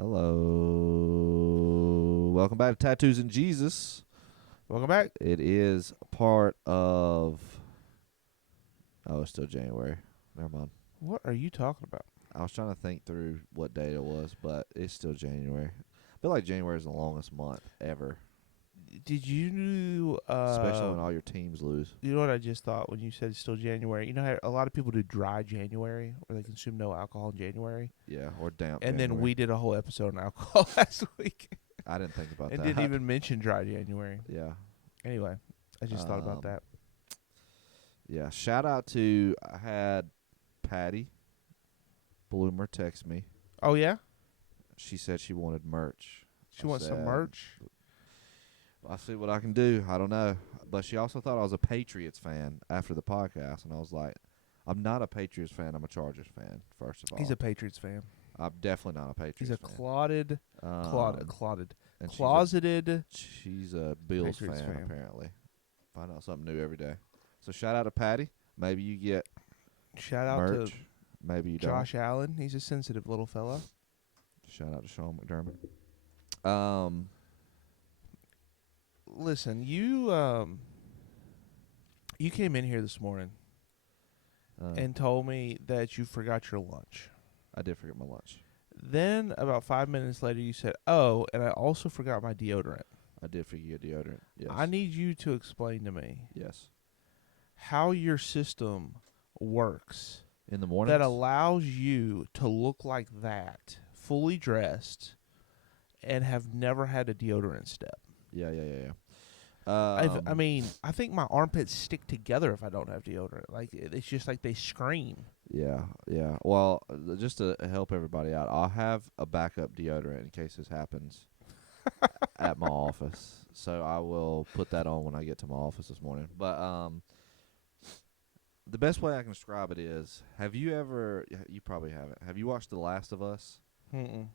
Hello. Welcome back to Tattoos and Jesus. Welcome back. It is part of... Oh, it's still January. Never mind. What are you talking about? I was trying to think through what date it was, but it's still January. I feel like January is the longest month ever, Did you especially when all your teams lose. you know what I just thought when you said it's still January? You know how a lot of people do dry January where they consume no alcohol in January? Yeah, or damp And January. then we did a whole episode on alcohol last week. I didn't think about And that. didn't even mention dry January. Yeah. Anyway, I just thought about that. Yeah, shout out to... I had Patty Bloomer text me. Oh yeah? She said she wanted merch. She wants some merch? I'll see what I can do. I don't know. But she also thought I was a Patriots fan after the podcast, and I was like, I'm not a Patriots fan. I'm a Chargers fan, first of all. He's a Patriots fan. I'm definitely not a Patriots fan. He's a and closeted. She's a Bills Patriots fan. apparently. Find out something new every day. So shout out to Patty. Maybe you get Shout out merch. to Maybe you Josh Allen. He's a sensitive little fella. don't. Shout out to Sean McDermott. Listen, you came in here this morning and told me that you forgot your lunch. I did forget my lunch. Then about 5 minutes later, you said, "Oh, and I also forgot my deodorant." I did forget deodorant. Yes. I need you to explain to me Yes. how your system works In the morning. that allows you to look like that, fully dressed, and have never had a deodorant step. Yeah. I mean, I think my armpits stick together if I don't have deodorant. Like it's just like they scream. Yeah. Well, just to help everybody out, I'll have a backup deodorant in case this happens at my office. So I will put that on when I get to my office this morning. But the best way I can describe it is, have you ever? You probably haven't. Have you watched The Last of Us? Mm-mm.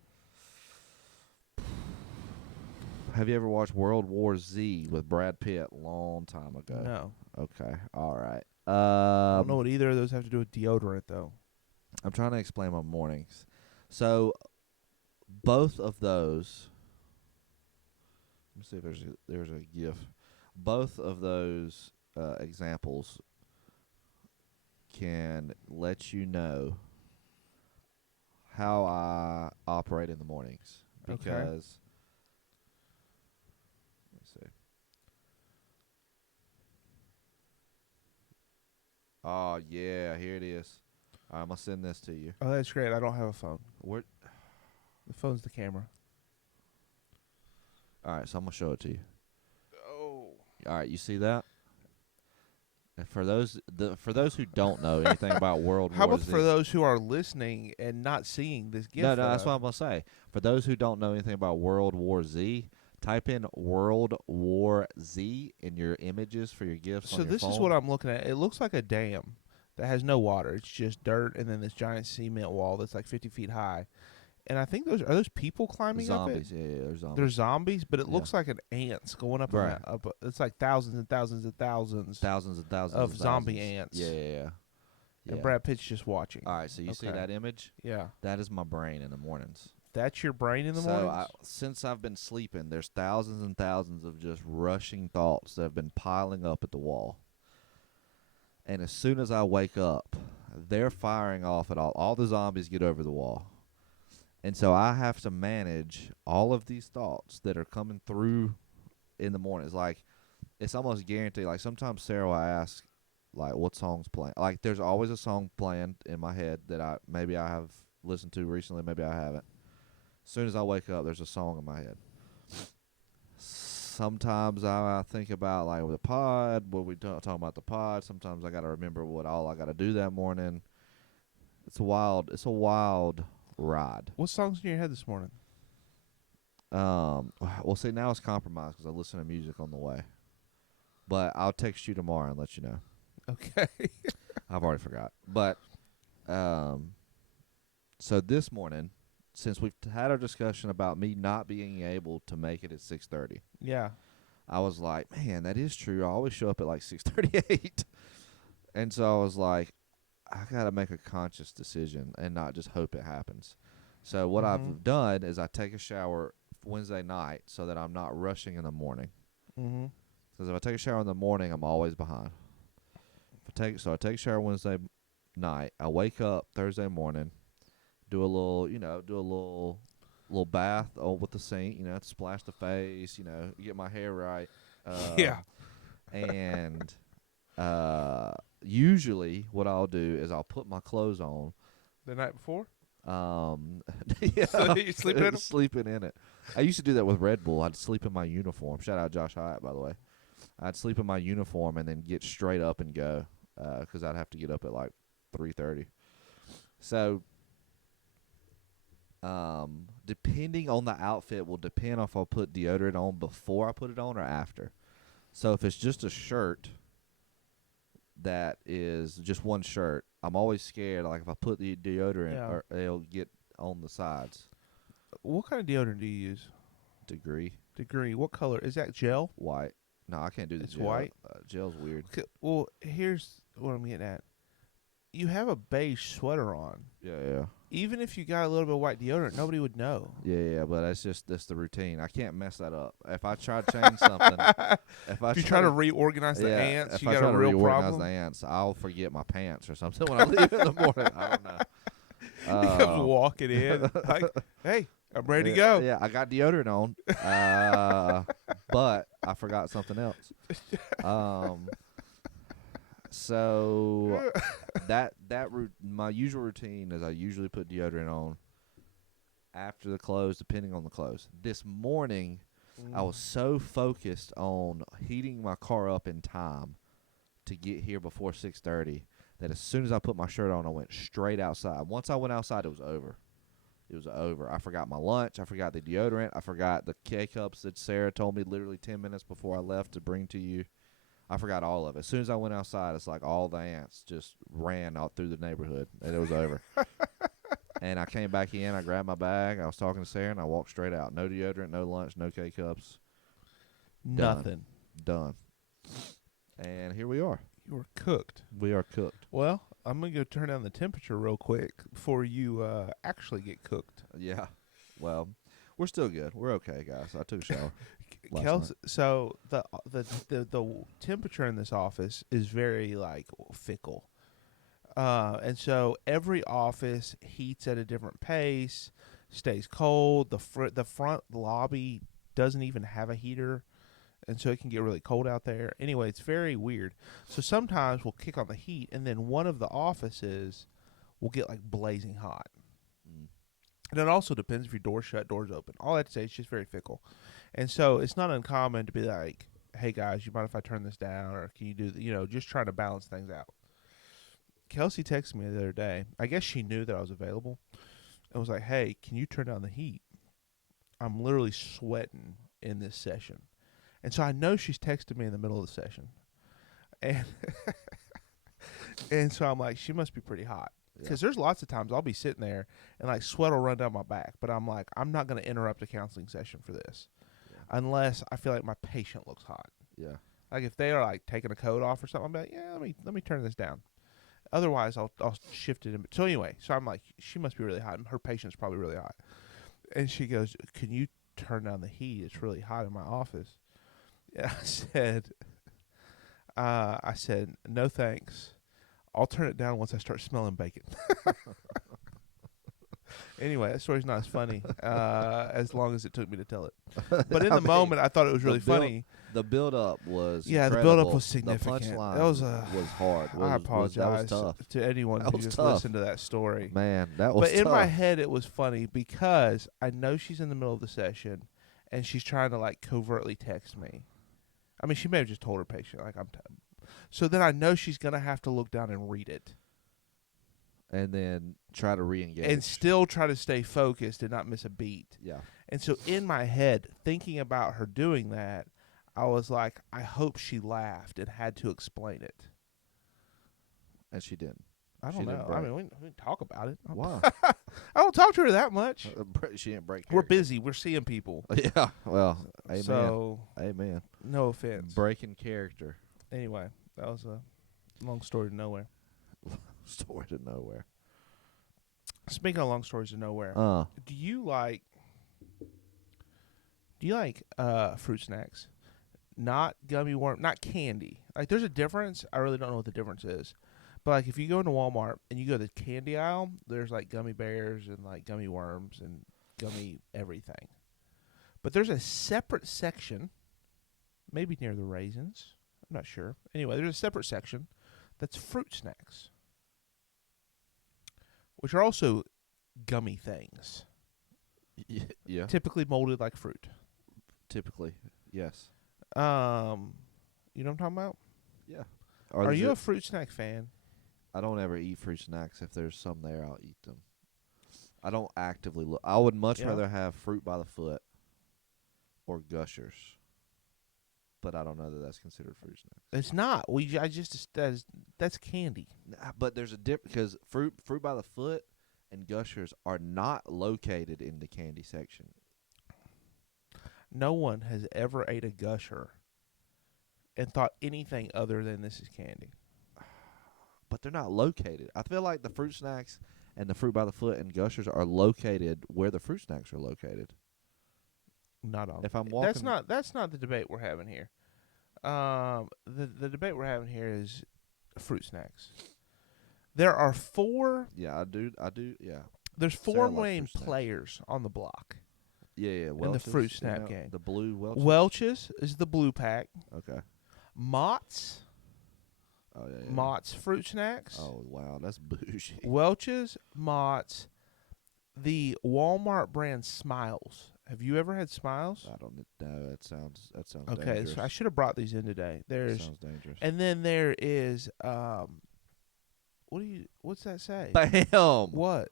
Have you ever watched World War Z with Brad Pitt long time ago? No. Okay. All right. I don't know what either of those have to do with deodorant, though. I'm trying to explain my mornings. So, both of those. Let me see if there's a GIF. Both of those examples can let you know how I operate in the mornings. Because, Okay. let's see. Oh, yeah, here it is. All right, I'm going to send this to you. Oh, that's great. I don't have a phone. Where? The phone's the camera. All right, so I'm going to show it to you. Oh. All right, you see that? And for those who don't know anything about World How War about Z, for those who are listening and not seeing this gift? no, that's what I'm gonna say. For those who don't know anything about World War Z, type in World War Z in your images for your gifts. So on your this is phone. what I'm looking at. It looks like a dam that has no water. It's just dirt and then this giant cement wall that's like 50 feet high. And I think those people climbing zombies. up it? Yeah, they're zombies. They're zombies, but it Yeah. looks like an ants going up. Right. Up. It's like thousands and thousands and thousands Thousands and thousands of and zombie thousands. ants. Yeah. And Brad Pitt's just watching. All right, so you see Okay. that image? Yeah. That is my brain in the mornings. That's your brain in the So morning? since I've been sleeping, there's thousands and thousands of just rushing thoughts that have been piling up at the wall. And as soon as I wake up, they're firing off at all the zombies get over the wall. And so I have to manage all of these thoughts that are coming through in the morning. It's like, it's almost guaranteed. Like sometimes Sarah will ask, like, what song's playing? Like there's always a song playing in my head that maybe I have listened to recently, maybe I haven't. As soon as I wake up, there's a song in my head. Sometimes I think about, like, the pod, what we talking about the pod. Sometimes I got to remember what all I got to do that morning. It's a wild ride. What song's in your head this morning? Well, see, now it's compromised because I listen to music on the way. But I'll text you tomorrow and let you know. Okay. I've already forgot. But, so this morning, since we've had our discussion about me not being able to make it at 6:30, Yeah. I was like, man, that is true. I always show up at like 6:38. And so I was like, I got to make a conscious decision and not just hope it happens. So what Mm-hmm. I've done is I take a shower Wednesday night so that I'm not rushing in the morning. Mm-hmm. Because if I take a shower in the morning, I'm always behind. I take a shower Wednesday night. I wake up Thursday morning, do a little, little bath with the sink, splash the face, get my hair right. Yeah. And usually what I'll do is I'll put my clothes on. The night before? Yeah, So you sleeping in 'em? sleeping in it. I used to do that with Red Bull. I'd sleep in my uniform. Shout out Josh Hyatt, by the way. I'd sleep in my uniform and then get straight up and go because I'd have to get up at like 3:30. So, depending on the outfit will depend if I'll put deodorant on before I put it on or after. So if it's just a shirt that is just one shirt, I'm always scared. Like if I put the deodorant, Yeah. or it'll get on the sides. What kind of deodorant do you use? Degree Degree. What color? Is that gel? white. No, I can't do the It's gel. white? Gel's weird. Well, here's what I'm getting at. You have a beige sweater on. Yeah. Even if you got a little bit of white deodorant, nobody would know. Yeah, but that's the routine. I can't mess that up. If I try to change something, If you try to reorganize the ants, if you I got try a to real reorganize problem. the ants, I'll forget my pants or something when I leave in the morning. I don't know. He comes walking in like, "Hey, I'm ready to go." Yeah, I got deodorant on, but I forgot something else. So my usual routine is I usually put deodorant on after the clothes, depending on the clothes. This morning, I was so focused on heating my car up in time to get here before 6:30 that as soon as I put my shirt on, I went straight outside. Once I went outside, it was over. It was over. I forgot my lunch. I forgot the deodorant. I forgot the K-Cups that Sarah told me literally 10 minutes before I left to bring to you. I forgot all of it. As soon as I went outside, it's like all the ants just ran out through the neighborhood, and it was over. And I came back in. I grabbed my bag. I was talking to Sarah, and I walked straight out. No deodorant, no lunch, no K-Cups. Nothing. Done. And here we are. You were cooked. We are cooked. Well, I'm going to go turn down the temperature real quick before you actually get cooked. Yeah. Well, we're still good. We're okay, guys. I took a shower. Kelsey, so the temperature in this office is very like fickle, and so every office heats at a different pace, stays cold. The front lobby doesn't even have a heater, and so it can get really cold out there. Anyway, it's very weird. So sometimes we'll kick on the heat, and then one of the offices will get like blazing hot. And it also depends if your door's shut, door's open. All that to say, it's just very fickle. And so it's not uncommon to be like, "Hey guys, you mind if I turn this down, or can you do just trying to balance things out." Kelsey texted me the other day. I guess she knew that I was available, and was like, "Hey, can you turn down the heat? I'm literally sweating in this session." And so I know she's texted me in the middle of the session, and and so I'm like, she must be pretty hot. Because there's lots of times I'll be sitting there and like sweat will run down my back, but I'm like, I'm not going to interrupt a counseling session for this, unless I feel like my patient looks hot. Yeah. Like if they are like taking a coat off or something, I'm like, yeah, let me turn this down. Otherwise, I'll shift it. So anyway, so I'm like, she must be really hot, and her patient's probably really hot. And she goes, "Can you turn down the heat? It's really hot in my office." And I said, "No thanks. I'll turn it down once I start smelling bacon." Anyway, that story's not as funny as long as it took me to tell it. But in the moment, I thought it was really funny. The build-up was the incredible. build-up was significant. The punchline That was hard. I apologize that was tough. to anyone That who was just tough. listened to that story. Man, that was But tough. in my head, it was funny because I know she's in the middle of the session, and she's trying to like covertly text me. I mean, she may have just told her patient like so then I know she's gonna have to look down and read it, and then try to re-engage. and still try to stay focused and not miss a beat. Yeah. And so in my head, thinking about her doing that, I was like, I hope she laughed and had to explain it. And she didn't. I don't know. I mean, we can talk about it. Why? I don't talk to her that much. She didn't break. We're busy. We're seeing people. Yeah. Well, amen. So, amen. no offense. Breaking character. Anyway, that was a long story to nowhere. Story to nowhere. Speaking of long stories of nowhere, do you like fruit snacks? Not gummy worm, not candy. Like, there's a difference. I really don't know what the difference is. But like, if you go into Walmart and you go to the candy aisle, there's like gummy bears and like gummy worms and gummy everything. But there's a separate section, maybe near the raisins. I'm not sure. Anyway, there's a separate section that's fruit snacks, which are also gummy things, Yeah. typically molded like fruit. Typically, yes. You know what I'm talking about? Yeah. Are you a fruit snack fan? I don't ever eat fruit snacks. If there's some there, I'll eat them. I don't actively look. I would much rather have fruit by the foot or Gushers, but I don't know that that's considered fruit snacks. It's not. That's candy. But there's a difference because fruit by the foot and Gushers are not located in the candy section. No one has ever ate a Gusher and thought anything other than this is candy. But they're not located. I feel like the fruit snacks and the fruit by the foot and Gushers are located where the fruit snacks are located. Not all. If I'm walking, that's not the debate we're having here. The debate we're having here is fruit snacks. There are four. Yeah, I do. Yeah. There's four main players on the block. Yeah. In the fruit snack game. The blue Welch's. Welch's is the blue pack. Okay. Mott's. Oh yeah. Mott's fruit snacks. Oh wow, that's bougie. Welch's, Mott's, the Walmart brand Smiles. Have you ever had Smiles? I don't know. That sounds okay, dangerous. so I should have brought these in today. Sounds dangerous. And then there is what's that say? Bam. What?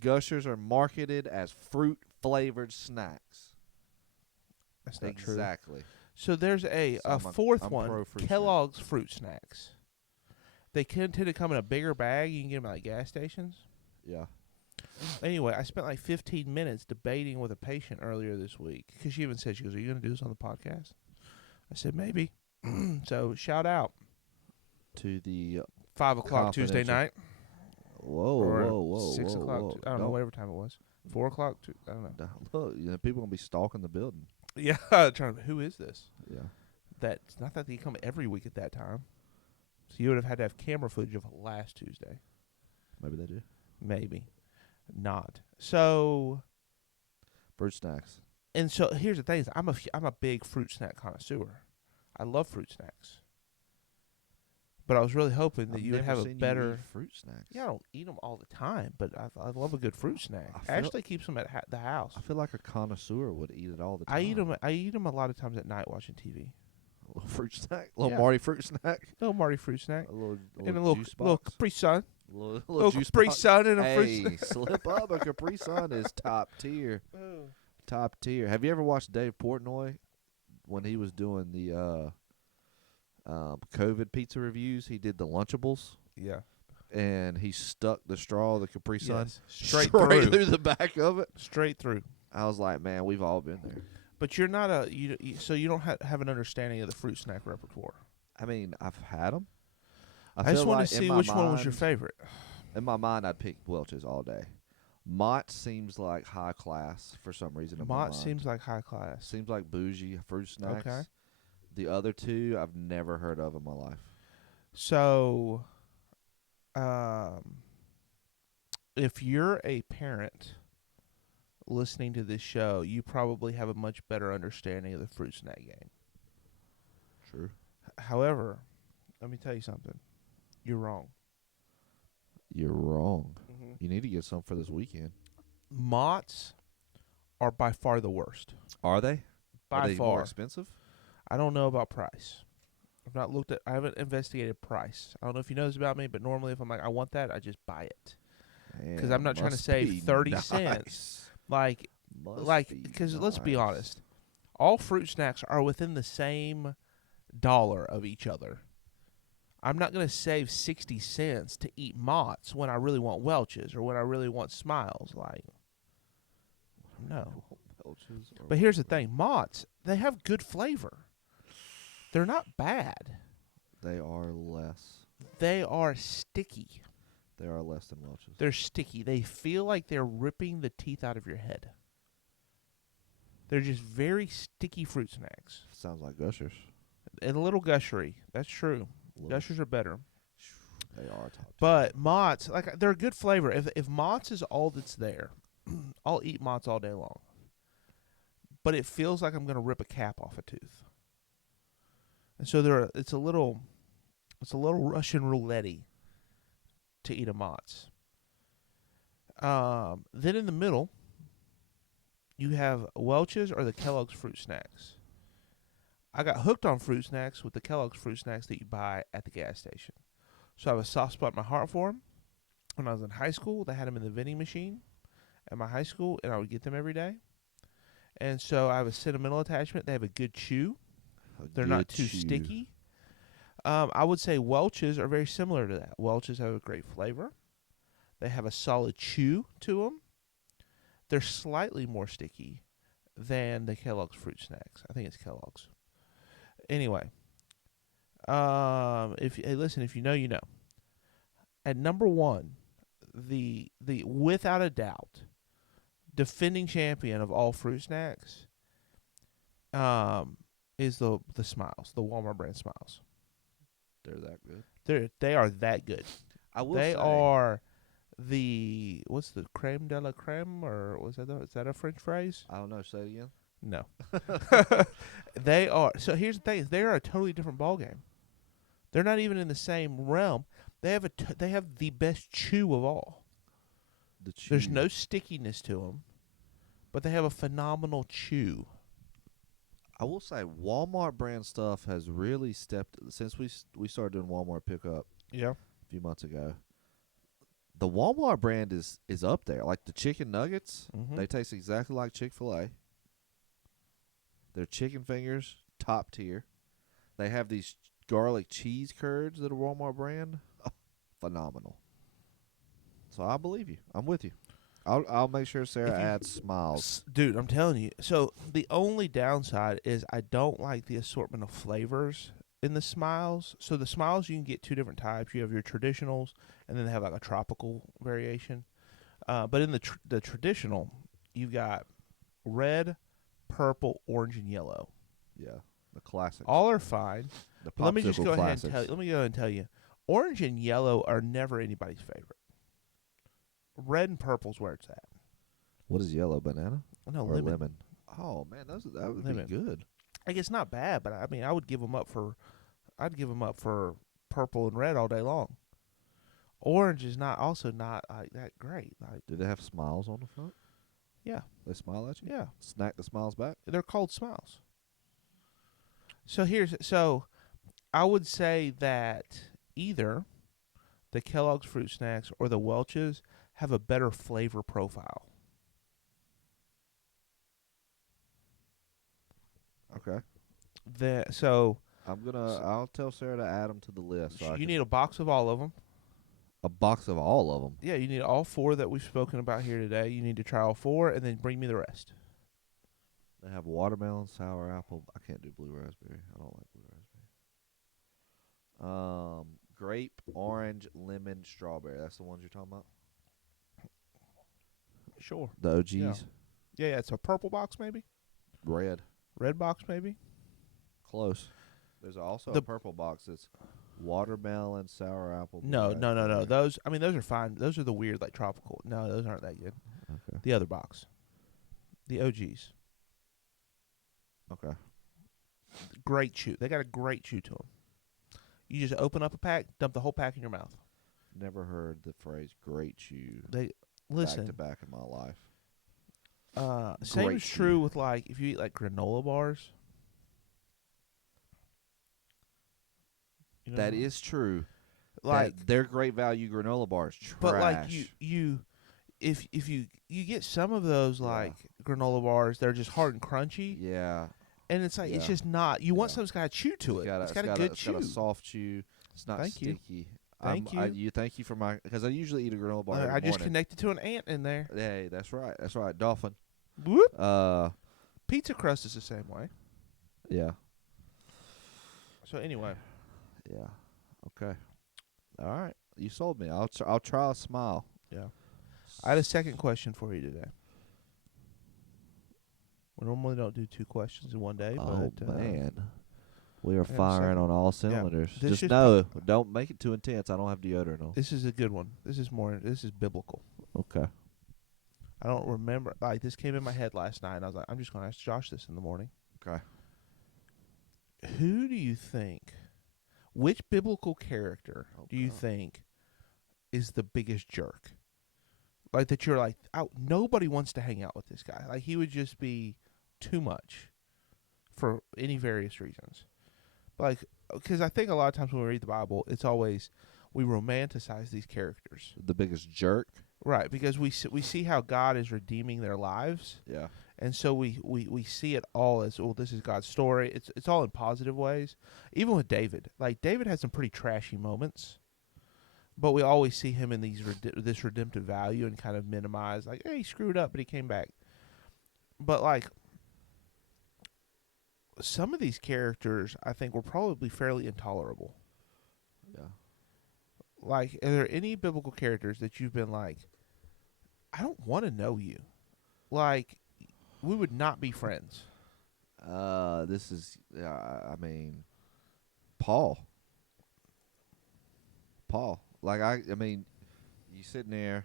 Gushers are marketed as fruit flavored snacks. That's not true. Exactly. So there's a fourth one, Kellogg's Fruit Snacks. They tend to come in a bigger bag. You can get them at like gas stations. Yeah. Anyway, I spent like 15 minutes debating with a patient earlier this week because she even said, she goes, "Are you going to do this on the podcast?" I said, "Maybe." So shout out to the 5 o'clock Tuesday night. Whoa. 6 o'clock. I don't know, whatever time it was. 4 o'clock. I don't know. Look, people gonna be stalking the building. Yeah, trying to, who is this? Yeah. That's not that they come every week at that time. So you would have had to have camera footage of last Tuesday. Maybe they do. Maybe. Not. So. Fruit snacks. And so here's the thing: is I'm a big fruit snack connoisseur. I love fruit snacks. But I was really hoping that you would have a better you eat fruit snacks. Yeah, I don't eat them all the time, but I love a good fruit snack. Ashley keeps them at the house. I feel like a connoisseur would eat it all the time. I eat them a lot of times at night watching TV. A little fruit snack, a little Marty fruit snack, little Marty fruit snack, a little juice box. Little Capri Sun, little juice Capri box. Sun and a hey, fruit snack. Slip up! A Capri Sun is top tier. Oh. Top tier. Have you ever watched Dave Portnoy when he was doing the COVID pizza reviews? He did the Lunchables. Yeah. And he stuck the straw of the Capri Sun straight through the back of it. Straight through. I was like, man, we've all been there. But you're not so you don't have an understanding of the fruit snack repertoire. I mean, I've had them. I just want to see which one was your favorite. In my mind, I'd pick Welch's all day. Mott seems like high class for some reason. Mott seems like high class. Seems like bougie fruit snacks. Okay. The other two I've never heard of in my life. So, if you're a parent listening to this show, you probably have a much better understanding of the fruit snack game. True. However, let me tell you something. You're wrong. You're wrong. Mm-hmm. You need to get some for this weekend. Mott's are by far the worst. Are they? By Are they far. more expensive? I don't know about price. I haven't investigated price. I don't know if you know this about me, but normally if I'm like, I want that, I just buy it. Because I'm not trying to save 30 cents. Because let's be honest. All fruit snacks are within the same dollar of each other. I'm not going to save 60 cents to eat Mott's when I really want Welch's or when I really want Smiles. No. But here's the thing. Mott's, they have good flavor. They're not bad. They are less. They are sticky. They are less than Welch's. They're sticky. They feel like they're ripping the teeth out of your head. They're just very sticky fruit snacks. Sounds like Gushers. And a little gushery. That's true. Little. Gushers are better. They are top. But Mott's, like, they're a good flavor. If Mott's is all that's there, I'll eat Mott's all day long. But it feels like I'm going to rip a cap off a tooth. And so it's a little Russian roulette-y to eat a Mott's. Then in the middle, you have Welch's or the Kellogg's fruit snacks. I got hooked on fruit snacks with the Kellogg's fruit snacks that you buy at the gas station. So I have a soft spot in my heart for them. When I was in high school, they had them in the vending machine at my high school, and I would get them every day. And so I have a sentimental attachment. They have a good chew. They're not too sticky. I would say Welch's are very similar to that. Welch's have a great flavor. They have a solid chew to them. They're slightly more sticky than the Kellogg's fruit snacks. I think it's Kellogg's. Anyway, if you know, you know. At number one, the without a doubt defending champion of all fruit snacks, is the Smiles, the Walmart brand Smiles. They're that good. They are that good. I will They say, are the what's the creme de la creme, or is that a French phrase? I don't know. Say it again. No. They are. So here's the thing: they are a totally different ball game. They're not even in the same realm. They have they have the best chew of all. There's no stickiness to them, but they have a phenomenal chew. I will say Walmart brand stuff has really stepped since we started doing Walmart pickup. Yeah. A few months ago. The Walmart brand is up there. Like the chicken nuggets, they taste exactly like Chick-fil-A. Their chicken fingers, top tier. They have these garlic cheese curds that are Walmart brand. Oh, phenomenal. So I believe you. I'm with you. I'll make sure Sarah adds Smiles. Dude, I'm telling you. So the only downside is I don't like the assortment of flavors in the Smiles. So the Smiles, you can get two different types. You have your traditionals, and then they have like a tropical variation. But in the traditional, you've got red, purple, orange, and yellow. Yeah, the classics. All are fine. The Let me just popsicle go classics. ahead and let me go ahead and tell you, orange and yellow are never anybody's favorite. Red and purple's where it's at. What is yellow? Banana? No, or lemon. lemon? Oh man, that would Lemon. be good. Like, it's not bad, but I mean, I would give them up for purple and red all day long. Orange is also not like that great. Like, Do they have Smiles on the front? yeah, They smile at you? yeah, Snack the Smiles back? they're called Smiles. So I would say that either the Kellogg's fruit snacks or the Welch's have a better flavor profile. Okay. I'll tell Sarah to add them to the list. So You need a box of all of them. a box of all of them. Yeah, you need all four that we've spoken about here today. You need to try all four and then bring me the rest. They have watermelon, sour apple. I can't do blue raspberry. I don't like blue raspberry. Grape, orange, lemon, strawberry. That's the ones you're talking about? Sure. The OGs? Yeah, it's a purple box maybe? Red. Red box maybe? Close. There's also The- a purple box that's watermelon, sour apple. blue No. raspberry. Those are fine. Those are the weird, like, tropical. No, those aren't that good. Okay. The other box. The OGs. Okay. Great chew. They got a great chew to them. You just open up a pack, dump the whole pack in your mouth. Never heard the phrase "great chew" Listen. back to back in my life. Same Great is chew. true with, like, if you eat like granola bars. You know That what I mean? is true. Like, they're great value granola bars. Trash. but like if you get some of those, like, granola bars, they're just hard and crunchy, Yeah. and it's like, it's Yeah. just not. You want Yeah. something that's got a chew to it. It's got a good chew. It's got a soft chew. It's not Thank you. sticky. Thank you. Thank you for my because I usually eat a granola bar. every I just morning. connected to an ant in there. Hey, that's right. That's right. Dolphin. Whoop. Pizza Pizza crust is the same way. Yeah. So anyway, Yeah. Okay. All right. You sold me. I'll try a smile. Yeah. I had a second question for you today. We normally don't do 2 questions in one day, Oh but man, we are I got a firing second. on all cylinders. This Just just know, don't make it too intense. I don't have deodorant on. this is a good one. This is biblical. Okay. I don't remember. Like, this came in my head last night, and I was like, I'm just going to ask Josh this in the morning. Okay. Who do you think, which biblical character do you think is the biggest jerk? Like, that you're like, oh, nobody wants to hang out with this guy. Like, he would just be too much for any various reasons. Like, because I think a lot of times when we read the Bible, it's always, we romanticize these characters. The biggest jerk. Right, because we see how God is redeeming their lives. Yeah. And so we see it all as, oh, this is God's story. It's all in positive ways. Even with David. Like, David had some pretty trashy moments. But we always see him in this redemptive value and kind of minimize. Like, hey, he screwed up, but he came back. But, like, some of these characters, I think, were probably fairly intolerable. Yeah. Like, are there any biblical characters that you've been like, I don't want to know you? Like, we would not be friends. This is. I mean, Paul. Like I mean, you sitting there,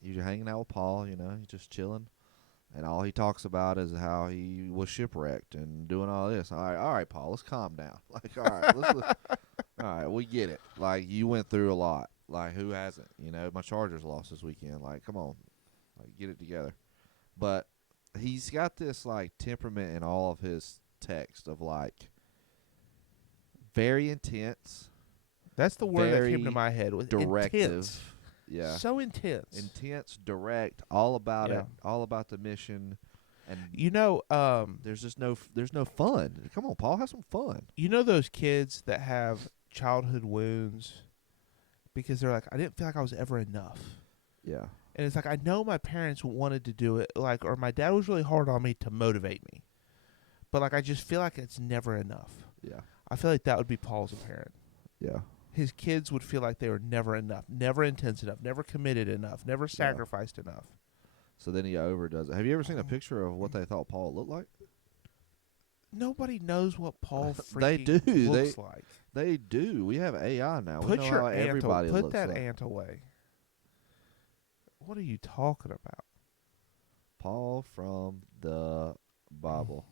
you're hanging out with Paul. You know, you're just chilling, and all he talks about is how he was shipwrecked and doing all this. All right, Paul, let's calm down. Like, all right, all right, we get it. Like, you went through a lot. Like, who hasn't? You know, my Chargers lost this weekend. Like, come on, like, get it together. But he's got this like temperament in all of his text of like very intense. That's the word that came to my head. Was directive. Intense. Yeah. So intense. Intense, direct, all about Yeah. it, all about the mission. And you know, there's just there's no fun. Come on, Paul, have some fun. you know those kids that have childhood wounds because they're like, I didn't feel like I was ever enough. Yeah. And it's like, I know my parents wanted to do it, like, or my dad was really hard on me to motivate me. But, like, I just feel like it's never enough. Yeah. I feel like that would be Paul's parent. Yeah. His kids would feel like they were never enough, never intense enough, never committed enough, never sacrificed enough. So then he overdoes it. Have you ever seen a picture of what they thought Paul looked like? Nobody knows what Paul They do. freaking looks like. They do. We have AI now. Put we know your how ant everybody put looks that like. ant away. What are you talking about? Paul from the Bible.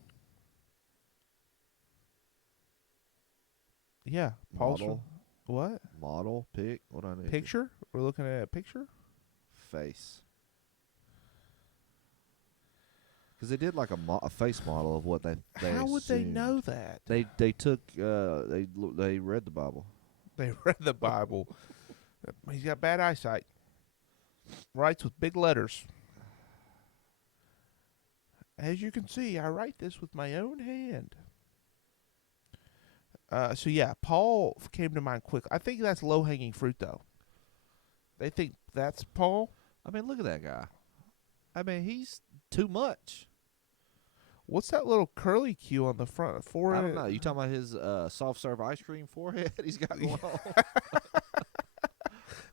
Yeah, Paul's Model. from, what? Model, pic, what do I need? Picture? We're looking at a picture? Face. Because they did like a face model of what they How would they assumed. know that? They took they read the Bible. They read the Bible. He's got bad eyesight. Writes with big letters. As you can see, I write this with my own hand. So yeah, Paul came to mind quick. I think that's low-hanging fruit, though. They think that's Paul. I mean, look at that guy. I mean, he's too much. What's that little curly Q on the front forehead? I don't know. You talking about his soft serve ice cream forehead he's got going on?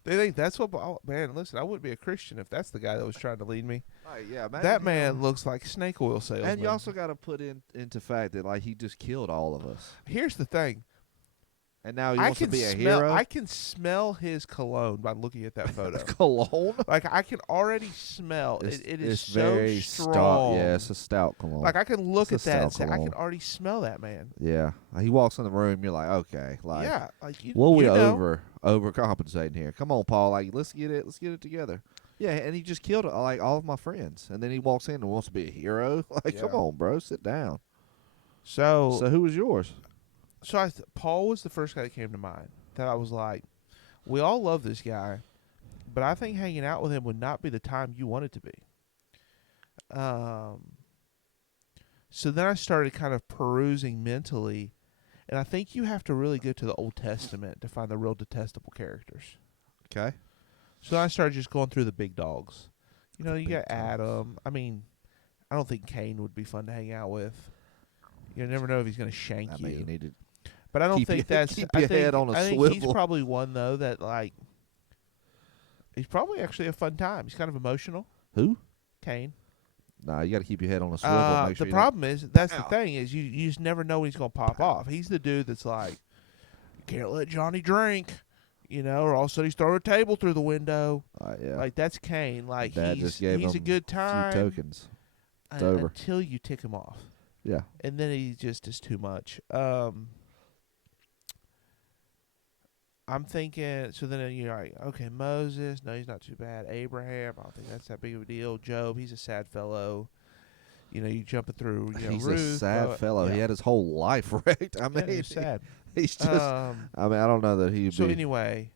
They think that's what. Oh, man, listen, I wouldn't be a Christian if that's the guy that was trying to lead me. Yeah, That man looks like snake oil salesman. And you also got to put into fact that like he just killed all of us, Here's the thing. and now he wants to be a hero. I can smell his cologne by looking at that photo. Cologne. Like, I can already smell it. It is It's so very strong. Yeah, it's a stout cologne. Like, I can look at It's a that and stout say, I can cologne. already smell that man. Yeah, he walks in the room. You're like, okay, like, Yeah, like you. what we you know. overcompensating here? Come on, Paul. Like, let's get it together. Yeah, and he just killed like all of my friends, and then he walks in and wants to be a hero. Like, Yeah. come on, bro, sit down. So who was yours? Paul was the first guy that came to mind. That I was like, we all love this guy, but I think hanging out with him would not be the time you want it to be. So then I started kind of perusing mentally, and I think you have to really go to the Old Testament to find the real detestable characters. Okay. So then I started just going through the big dogs. You know, The you big got Adam. I mean, I don't think Cain would be fun to hang out with. You never know if he's going to shank I you. mean, you need to But I don't keep think your- that's. keep I your think, head on a I think he's swivel. probably one though that like He's probably actually a fun time. He's kind of emotional. Who? Kane. Nah, you got to keep your head on a swivel. Make The sure you don't. problem is that's the Pow. thing is you just never know when he's gonna pop Pow. off. He's the dude that's like, you can't let Johnny drink, or all of a sudden he's throwing a table through the window. Yeah. Like that's Kane. Like Dad just gave he's a him good a few time tokens. It's over. until you tick him off, Yeah. and then he just is too much. I'm thinking. So then you're like, okay, Moses. No, he's not too bad. Abraham. I don't think that's that big of a deal. Job. He's a sad fellow. You jumping through. He's Ruth, a sad fellow. Yeah. He had his whole life wrecked. I Yeah, mean, he's sad. he's just. I mean, I don't know that he'd So be. anyway,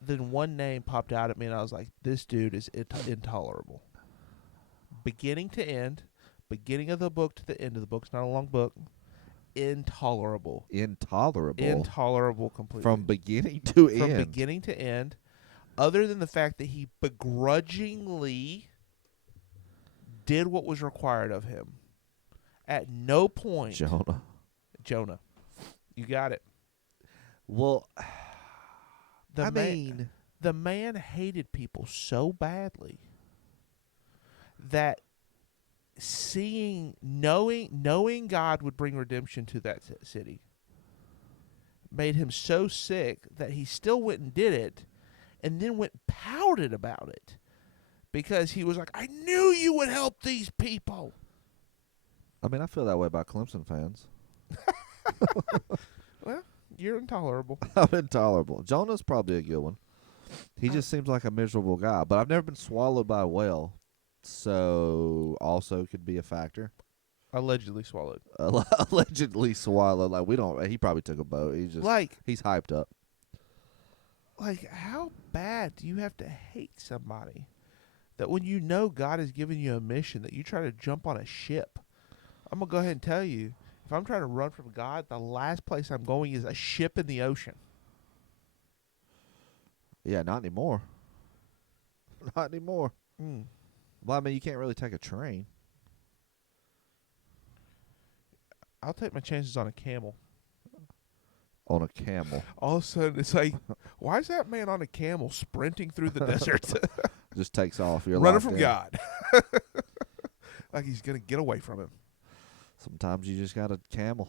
then one name popped out at me, and I was like, "This dude is intolerable." Beginning to end, beginning of the book to the end of the book. It's not a long book. Intolerable. Intolerable completely. From beginning to end. From beginning to end. Other than the fact that he begrudgingly did what was required of him. At no point. Jonah. You got it. Well, the man hated people so badly that knowing God would bring redemption to that city made him so sick that he still went and did it, and then went and pouted about it because he was like, I knew you would help these people. I mean, I feel that way about Clemson fans. Well, you're intolerable. I'm intolerable. Jonah's probably a good one. He just seems like a miserable guy, but I've never been swallowed by a whale, so also could be a factor. Allegedly swallowed. Allegedly swallowed. Like, we don't. He probably took a boat. He's just he's hyped up. Like, how bad do you have to hate somebody that when you know God has given you a mission that you try to jump on a ship? I'm gonna go ahead and tell you, if I'm trying to run from God, the last place I'm going is a ship in the ocean. Yeah, not anymore. Not anymore. Mm. Well, I mean, you can't really take a train. I'll take my chances on a camel. On a camel. All of a sudden, it's like, why is that man on a camel sprinting through the desert? Just takes off. You're running from in. God. Like he's going to get away from him. Sometimes you just got a camel.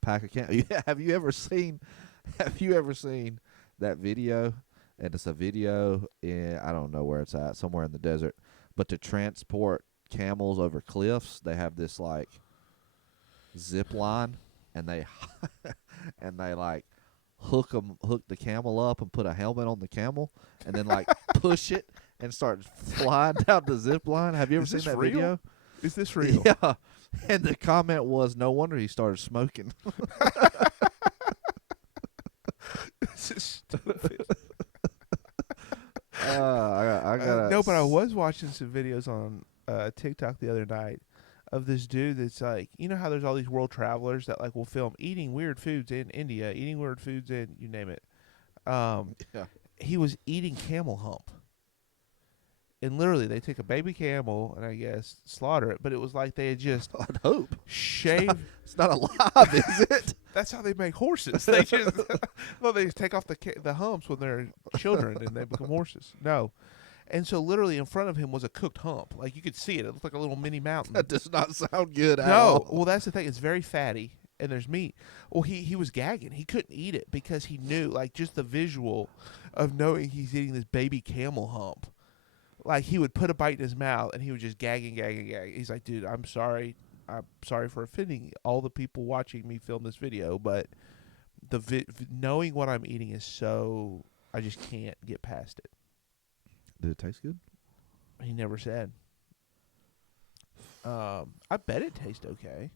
Pack a camel. Have you ever seen that video? And it's a video in, I don't know where it's at, somewhere in the desert. But to transport camels over cliffs, they have this like zip line, and they like hook the camel up and put a helmet on the camel, and then like push it and start flying down the zip line. Have you ever seen that video? Is this real? Yeah. And the comment was, no wonder he started smoking. This is stupid. I got no, but I was watching some videos on TikTok the other night of this dude that's like, you know how there's all these world travelers that like will film eating weird foods in India, eating weird foods in you name it. Yeah. He was eating camel hump. And literally, they take a baby camel and I guess slaughter it, but it was like they had just I'd hope shaved. It's not alive, is it? That's how they make horses. They just they just take off the humps when they're children and they become horses. No, and so literally in front of him was a cooked hump. Like you could see it. It looked like a little mini mountain. That does not sound good at all. Well, that's the thing. It's very fatty and there's meat. Well, he was gagging. He couldn't eat it because he knew, like, just the visual of knowing he's eating this baby camel hump. Like, he would put a bite in his mouth, and he was just gagging. He's like, dude, I'm sorry for offending all the people watching me film this video, but knowing what I'm eating is so, I just can't get past it. Did it taste good? He never said. I bet it tastes okay,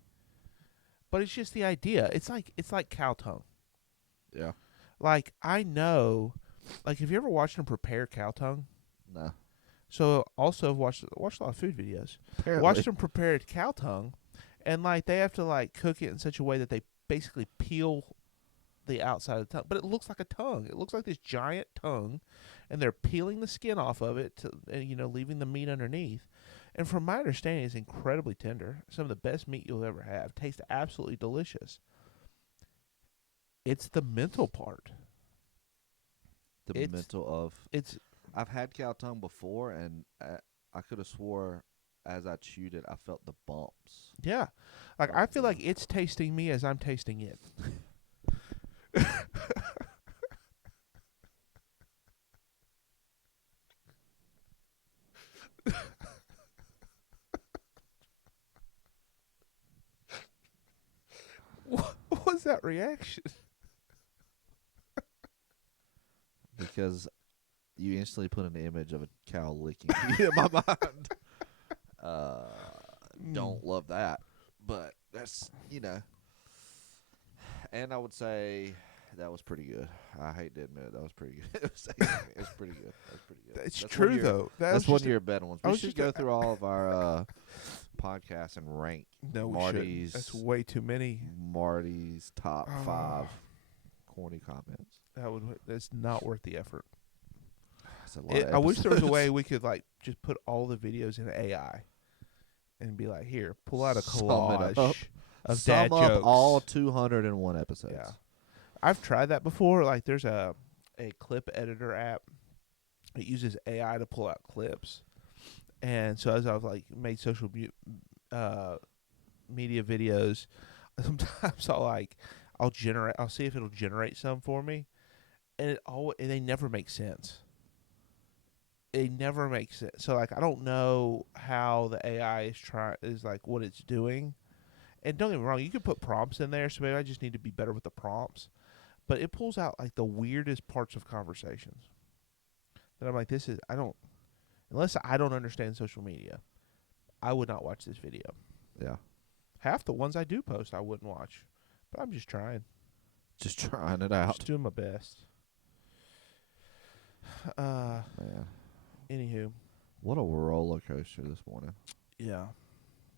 but it's just the idea. It's like cow tongue. Yeah. Like, I know, like, have you ever watched them prepare cow tongue? No. So also watched a lot of food videos. Apparently. Watched them prepare cow tongue, and like they have to like cook it in such a way that they basically peel the outside of the tongue, but it looks like a tongue. It looks like this giant tongue, and they're peeling the skin off of it to, leaving the meat underneath. And from my understanding, it's incredibly tender. Some of the best meat you'll ever have. Tastes absolutely delicious. It's the mental part. the It's mental of. it's I've had cow tongue before, and I could have swore as I chewed it, I felt the bumps. yeah. Like I Of feel the, like it's tasting me as I'm tasting it. What was that reaction? because you instantly put an image of a cow licking you in my mind. Uh, don't love that, but that's And I would say that was pretty good. I hate to admit it, that was pretty good. It was pretty good. That was pretty good. It's That's true though. That was That's one just of your better ones. I We was should just go through all of our podcasts and rank no, we shouldn't. Marty's That's way too many. Marty's top Oh. 5 corny comments. That's not worth the effort. That's a lot of I wish there was a episodes. way we could like just put all the videos in AI and be like, here, pull out a Sum it collage up. of Sum dad up jokes. all 201 episodes. Yeah, I've tried that before. Like, there's a clip editor app. It uses AI to pull out clips, and so as I've like made social media videos, sometimes I'll see if it'll generate some for me, and they never make sense. It never makes sense. So like I don't know how the AI is like what it's doing. And don't get me wrong, you could put prompts in there, so maybe I just need to be better with the prompts. But it pulls out like the weirdest parts of conversations. That I'm like, unless I don't understand social media, I would not watch this video. Yeah. Half the ones I do post I wouldn't watch. But I'm just trying. Just trying it out. Just doing my best. Man. Anywho. What a roller coaster this morning. Yeah.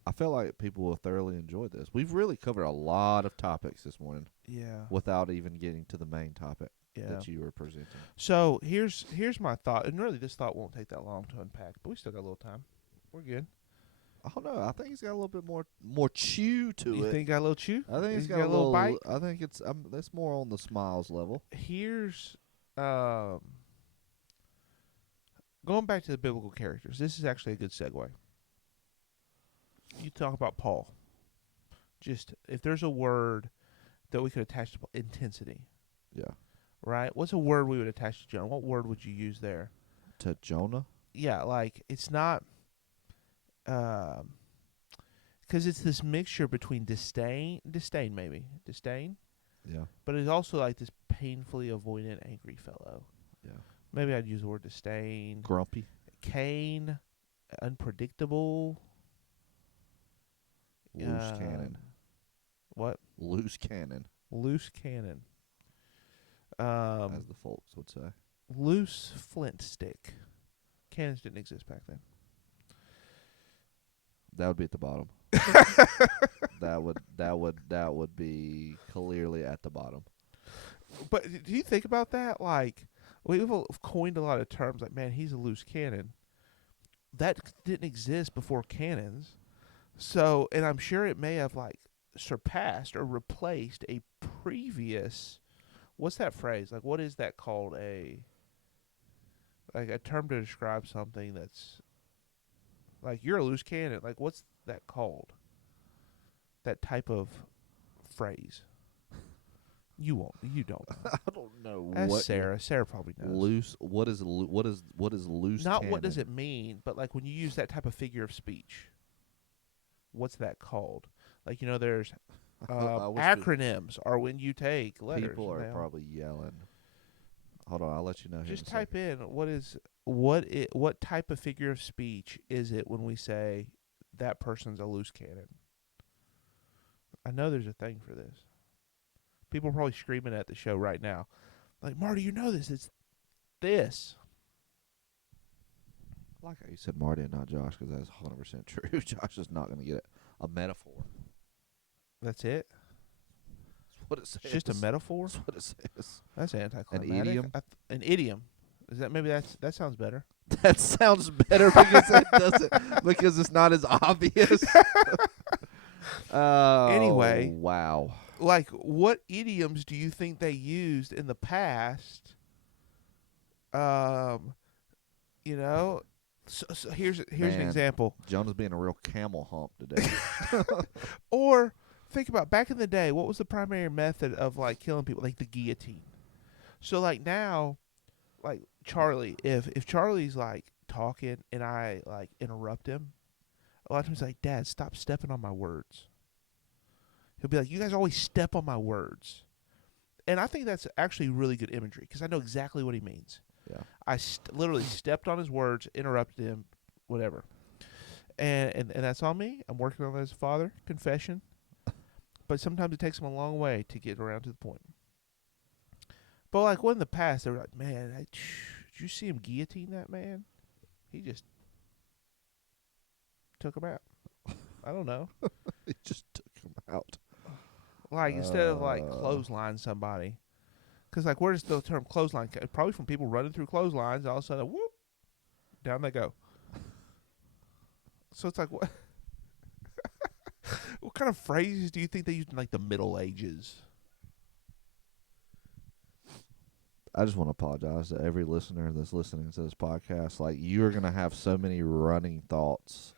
I feel like people will thoroughly enjoy this. We've really covered a lot of topics this morning Yeah. without even getting to the main topic Yeah. that you were presenting. So here's my thought, and really this thought won't take that long to unpack, but we still got a little time. We're good. I don't know. I think he's got a little bit more chew to You it. think got a little chew? I think He's he's got a little bite. I think it's that's more on the smiles level. Here's going back to the biblical characters. This is actually a good segue. You talk about Paul. Just if there's a word that we could attach to intensity, Yeah. right? What's a word we would attach to Jonah? What word would you use there? To Jonah? Yeah, like it's not, because it's this mixture between disdain, Yeah. but it's also like this painfully avoidant, angry fellow. Yeah. Maybe I'd use the word disdain. Grumpy. Cain, unpredictable. Loose cannon. What? Loose cannon, Loose cannon. as the folks would say. Loose flint stick. Cannons didn't exist back then. That would be at the bottom. that would be clearly at the bottom. But do you think about that? Like, we've coined a lot of terms like, man, he's a loose cannon. That didn't exist before cannons. So, and I'm sure it may have like surpassed or replaced a previous, what's that phrase? Like, what is that called? Like a term to describe something that's like, you're a loose cannon. Like, what's that called? That type of phrase. You won't. You don't know. I don't know Ask what Sarah. Sarah probably knows. loose. What is loose? Not cannon? what does it mean, but like when you use that type of figure of speech, what's that called? Like, there's I wish acronyms are when you take letters. people are probably yelling. Hold on, I'll let you know. Just type in what type of figure of speech is it when we say that person's a loose cannon? I know there's a thing for this. People are probably screaming at the show right now. Like, Marty, you know this. It's this. I like how you said Marty and not Josh, because that's 100% true. Josh is not going to get it. A metaphor. That's it? That's what it says. It's just a metaphor? That's what it says. That's anticlimactic. An idiom? An idiom. Is that maybe that sounds better? That sounds better because it doesn't, because it's not as obvious. Anyway. Wow. Like, what idioms do you think they used in the past Um, you know, so here's an Man, example. Jonah's being a real camel hump today. Or think about back in the day, what was the primary method of like killing people? Like the guillotine. So like now, like Charlie, if Charlie's like talking and I like interrupt him, a lot of times he's like, Dad, stop stepping on my words. He'll be like, you guys always step on my words. And I think that's actually really good imagery because I know exactly what he means. Yeah. I literally stepped on his words, interrupted him, whatever. And that's on me. I'm working on it as a father, confession. But sometimes it takes him a long way to get around to the point. But like when in the past, they were like, man, did you see him guillotine that man? He just took him out. I don't know. He just took him out. Like instead of like clothesline somebody. Because like where does the term clothesline come? Probably from people running through clotheslines. All of a sudden, whoop, down they go. So it's like, what? What kind of phrases do you think they used in like the Middle Ages? I just want to apologize to every listener that's listening to this podcast. Like, you are going to have so many running thoughts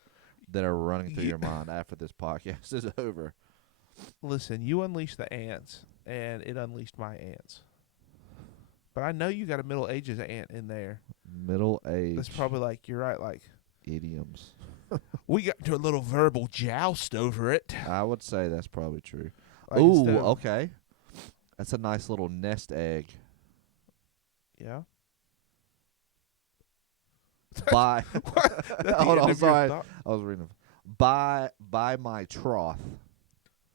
that are running through your mind after this podcast is over. Listen, you unleashed the ants, and it unleashed my ants. But I know you got a Middle Ages ant in there. Middle age That's probably like, you're right, like, idioms. we got into a little verbal joust over it. I would say that's probably true. Like Ooh, okay. That's a nice little nest egg. Yeah. By hold on, sorry. I was reading. By my troth.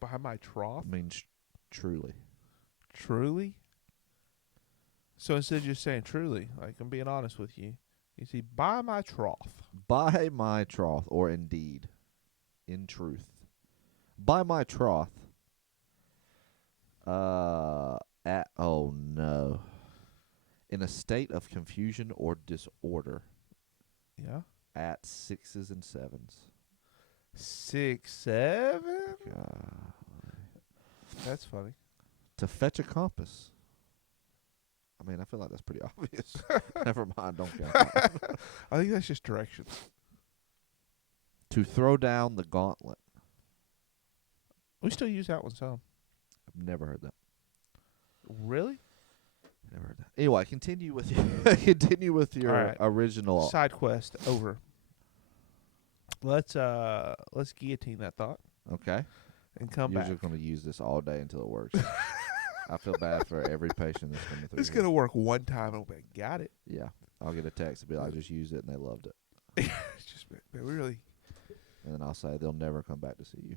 By my trough? Means truly. Truly? So instead of just saying truly, like I'm being honest with you, you see, by my trough. By my troth, or indeed, in truth. By my troth. Oh no. In a state of confusion or disorder. Yeah. At 6s and 7s. 6, 7? God. That's funny. To fetch a compass. I mean, I feel like that's pretty obvious. Never mind, don't count that. I think that's just directions. To throw down the gauntlet. We still use that one some. I've never heard that. Really? Never heard that. Anyway, continue with your original side quest over. Let's guillotine that thought. Okay. And come You're back. just going to use this all day until it works. I feel bad for every patient that's coming through. It's going to work one time and I'll be, got it. Yeah. I'll get a text and be like, I just used it and they loved it. It's just, man, we really. And then I'll say they'll never come back to see you.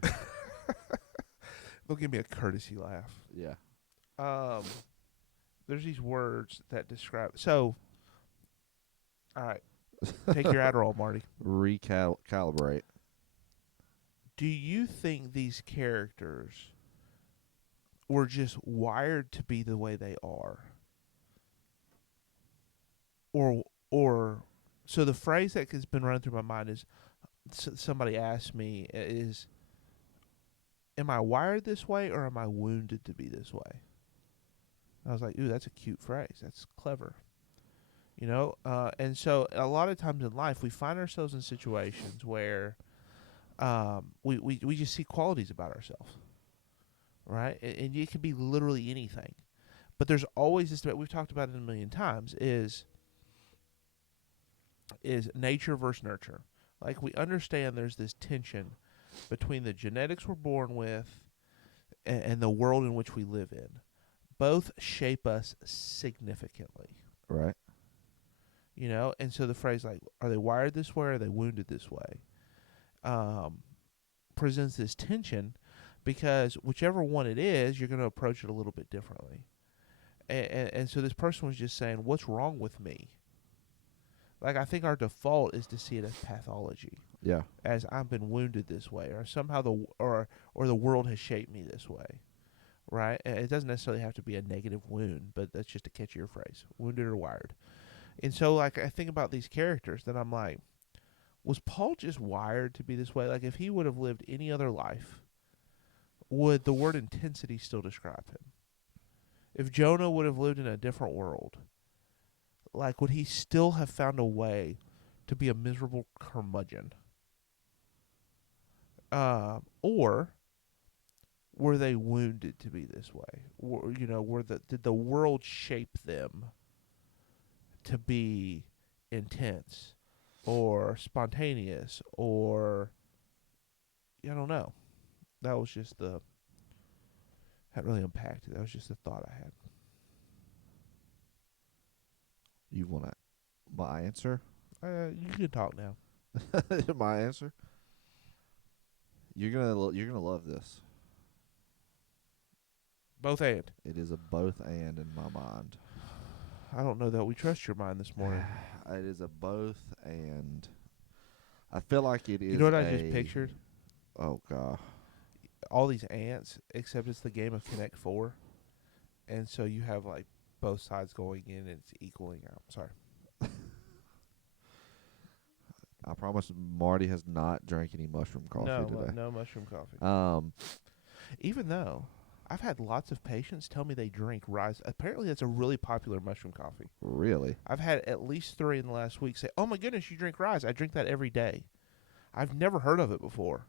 They'll give me a courtesy laugh. Yeah. There's these words that describe. So, all right. Take your Adderall, Marty. Recalibrate. Do you think these characters were just wired to be the way they are? Or so the phrase that has been running through my mind is somebody asked me is, am I wired this way or am I wounded to be this way? I was like, ooh, that's a cute phrase. That's clever. You know? And so a lot of times in life we find ourselves in situations where we just see qualities about ourselves. Right? And it can be literally anything. But there's always this debate, we've talked about it a million times, is nature versus nurture. Like we understand there's this tension between the genetics we're born with and the world in which we live in. Both shape us significantly. Right. You know, and so the phrase like, are they wired this way or are they wounded this way? Presents this tension because whichever one it is, you're going to approach it a little bit differently. And so this person was just saying, what's wrong with me? Like, I think our default is to see it as pathology. Yeah. As I've been wounded this way, or somehow the world has shaped me this way. Right? And it doesn't necessarily have to be a negative wound, but that's just a catchier phrase. Wounded or wired. And so, like, I think about these characters, that I'm like, was Paul just wired to be this way? Like, if he would have lived any other life, would the word intensity still describe him? If Jonah would have lived in a different world, like, would he still have found a way to be a miserable curmudgeon? Or were they wounded to be this way? Did the world shape them to be intense or spontaneous or I don't know. That was just the hadn't really unpacked it. That was just the thought I had. You want my answer? You can talk now. My answer? You're gonna love this. Both and. It is a both and in my mind. I don't know that we trust your mind this morning. It is a both and. I feel like it is. You know what I just pictured? Oh god. All these ants, except it's the game of Connect Four, and so you have like both sides going in and it's equaling out. Sorry. I promise Marty has not drank any mushroom coffee today. No mushroom coffee. Even though I've had lots of patients tell me they drink Rise. Apparently, that's a really popular mushroom coffee. Really? I've had at least 3 in the last week say, "Oh my goodness, you drink Rise." I drink that every day. I've never heard of it before,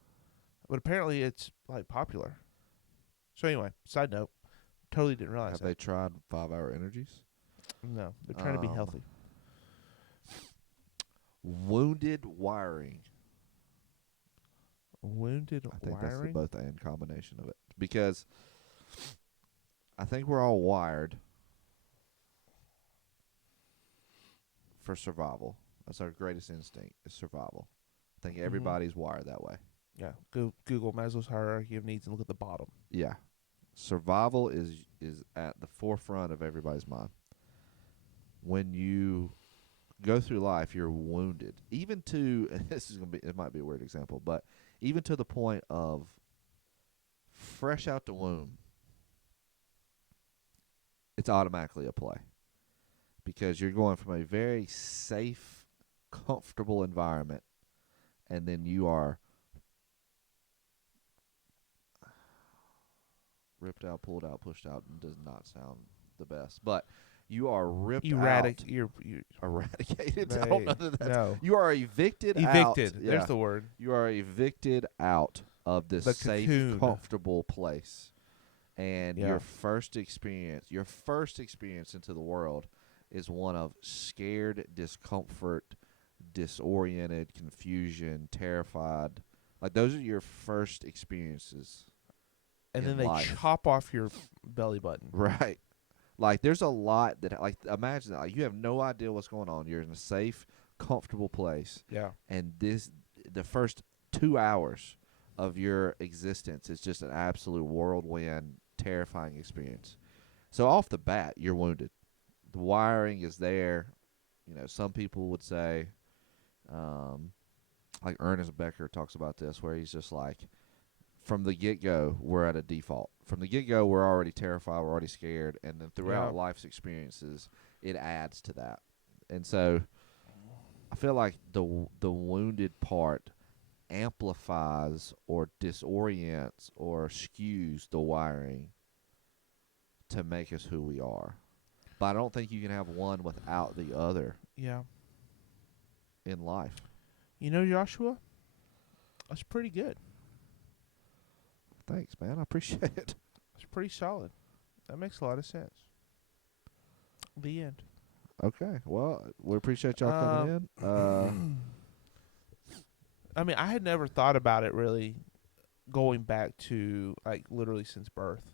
but apparently it's like popular. So anyway, side note, totally didn't realize Have that. they tried 5-hour energies? No, they're trying to be healthy. Wounded wiring. Wounded I think wiring. that's the both and combination of it. Because I think we're all wired for survival. That's our greatest instinct, is survival. I think everybody's wired that way. Yeah, Google Maslow's hierarchy of needs and look at the bottom. Yeah. Survival is at the forefront of everybody's mind. When you go through life, you're wounded. Even to it might be a weird example, but even to the point of fresh out the womb, it's automatically a play. Because you're going from a very safe, comfortable environment, and then you are ripped out, pulled out, pushed out, and does not sound the best. But you are ripped out. You're Eradicated. I don't know that that's... No. You are evicted out. Evicted. Yeah. There's the word. You are evicted out of this The safe, cocoon. comfortable place. And Yeah. your first experience into the world is one of scared, discomfort, disoriented, confusion, terrified. Like, those are your first experiences. And then in they life. chop off your belly button. Right. Like, there's a lot that, like, imagine that. Like, you have no idea what's going on. You're in a safe, comfortable place. Yeah. And the first 2 hours of your existence is just an absolute whirlwind, terrifying experience. So off the bat, you're wounded. The wiring is there. You know, some people would say, like Ernest Becker talks about this, where he's just like, from the get-go, we're at a default. From the get-go, we're already terrified, we're already scared, and then throughout life's experiences, it adds to that. And so I feel like the wounded part amplifies or disorients or skews the wiring to make us who we are. But I don't think you can have one without the other. Yeah. In life. You know, Joshua, that's pretty good. Thanks, man. I appreciate it. It's pretty solid. That makes a lot of sense. The end. Okay. Well, we appreciate y'all coming in. I mean, I had never thought about it really going back to, like, literally since birth.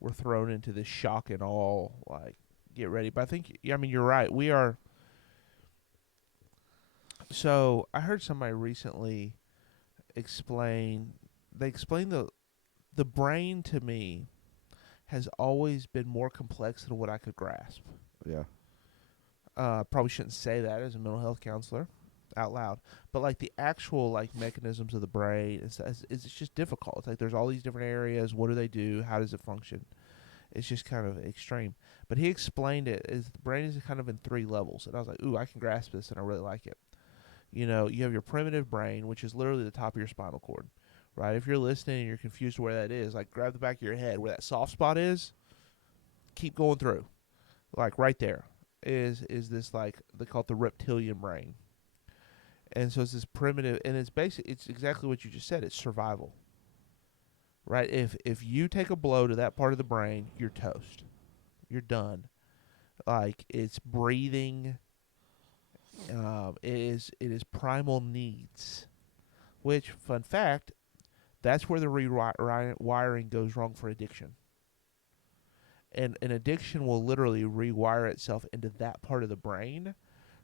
We're thrown into this shock and awe, like, get ready. But I think, I mean, you're right. We are. So I heard somebody recently explain the brain to me has always been more complex than what I could grasp. Yeah. Probably shouldn't say that as a mental health counselor out loud, but like the actual like mechanisms of the brain, it's just difficult. It's like there's all these different areas. What do they do? How does it function? It's just kind of extreme. But he explained it as the brain is kind of in 3 levels, and I was like, ooh, I can grasp this, and I really like it. You know, you have your primitive brain, which is literally the top of your spinal cord. Right, if you're listening and you're confused where that is, like grab the back of your head where that soft spot is, keep going through, like right there. is this, like, they call it the reptilian brain. And so it's this primitive, and it's exactly what you just said. It's survival, right? If you take a blow to that part of the brain, you're toast. You're done. Like, it's breathing. It is primal needs. Which, fun fact, that's where the rewiring goes wrong for addiction. And an addiction will literally rewire itself into that part of the brain,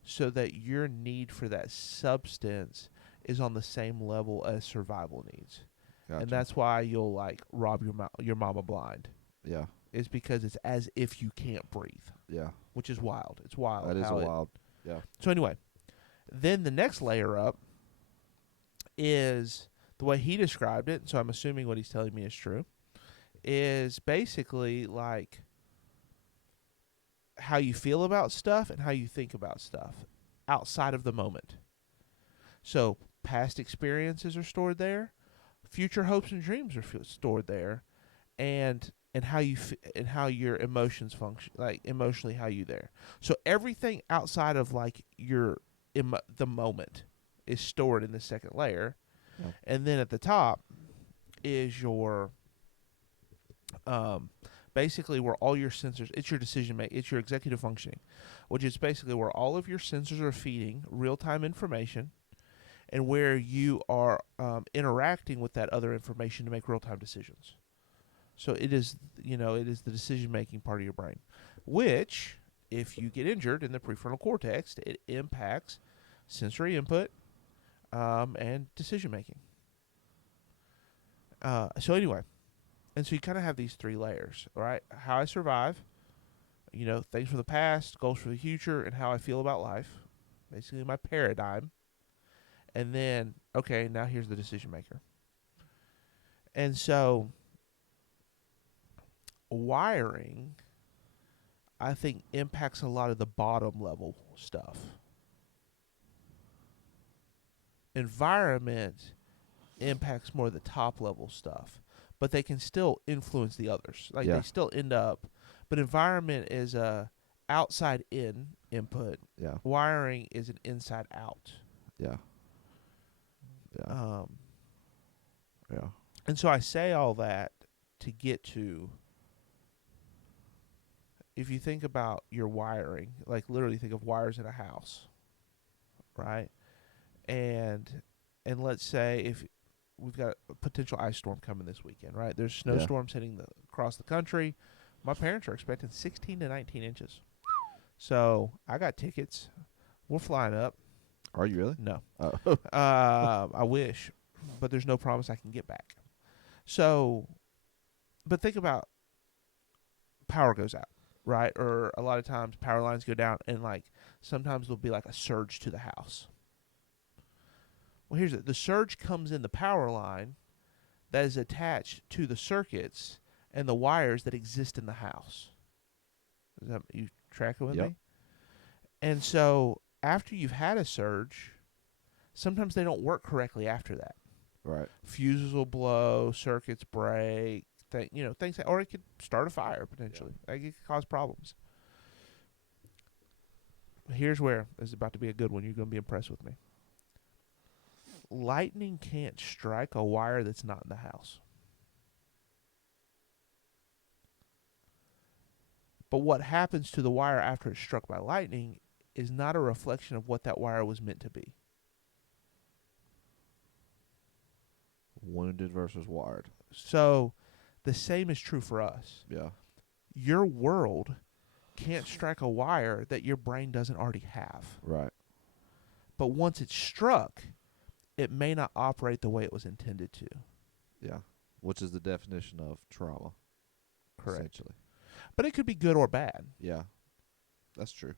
so that your need for that substance is on the same level as survival needs. Gotcha. And that's why you'll, like, rob your mama blind. Yeah. It's because it's as if you can't breathe, Yeah. which is wild. It's wild. That is wild. Yeah. So anyway, then the next layer up is the way he described it. So I'm assuming what he's telling me is true. Is basically like how you feel about stuff and how you think about stuff outside of the moment. So past experiences are stored there, future hopes and dreams are stored there, and how you and how your emotions function, like emotionally how you there. So everything outside of, like, your the moment is stored in the second layer, and then at the top is your basically where all your sensors, it's your decision making, it's your executive functioning, which is basically where all of your sensors are feeding real-time information, and where you are interacting with that other information to make real-time decisions. So it is the decision-making part of your brain, which, if you get injured in the prefrontal cortex, it impacts sensory input and decision-making. So anyway, and so you kind of have these three layers, right? How I survive, things from the past, goals for the future, and how I feel about life. Basically my paradigm. And then, okay, now here's the decision maker. And so wiring, I think, impacts a lot of the bottom level stuff. Environment impacts more of the top level stuff, but they can still influence the others. Like, they still end up, but environment is a outside in input. Yeah. Wiring is an inside out. Yeah. Yeah. Yeah. And so I say all that to get to, if you think about your wiring, like literally think of wires in a house, right? And let's say if we've got a potential ice storm coming this weekend, right? There's snowstorms hitting across the country. My parents are expecting 16 to 19 inches. So I got tickets. We're flying up. Are you really? No. Oh. I wish, but there's no promise I can get back. So, but think about power goes out, right? Or a lot of times power lines go down, and like sometimes there'll be like a surge to the house. Well, here's it. The surge comes in the power line that is attached to the circuits and the wires that exist in the house. Is that, you tracking with me? And so after you've had a surge, sometimes they don't work correctly after that. Right. Fuses will blow, circuits break, things, or it could start a fire potentially. Like, it could cause problems. Here's where this is about to be a good one. You're going to be impressed with me. Lightning can't strike a wire that's not in the house. But what happens to the wire after it's struck by lightning is not a reflection of what that wire was meant to be. Wounded versus wired. So the same is true for us. Yeah. Your world can't strike a wire that your brain doesn't already have. Right. But once it's struck, it may not operate the way it was intended to. Yeah. Which is the definition of trauma. Correct. Essentially. But it could be good or bad. Yeah. That's true.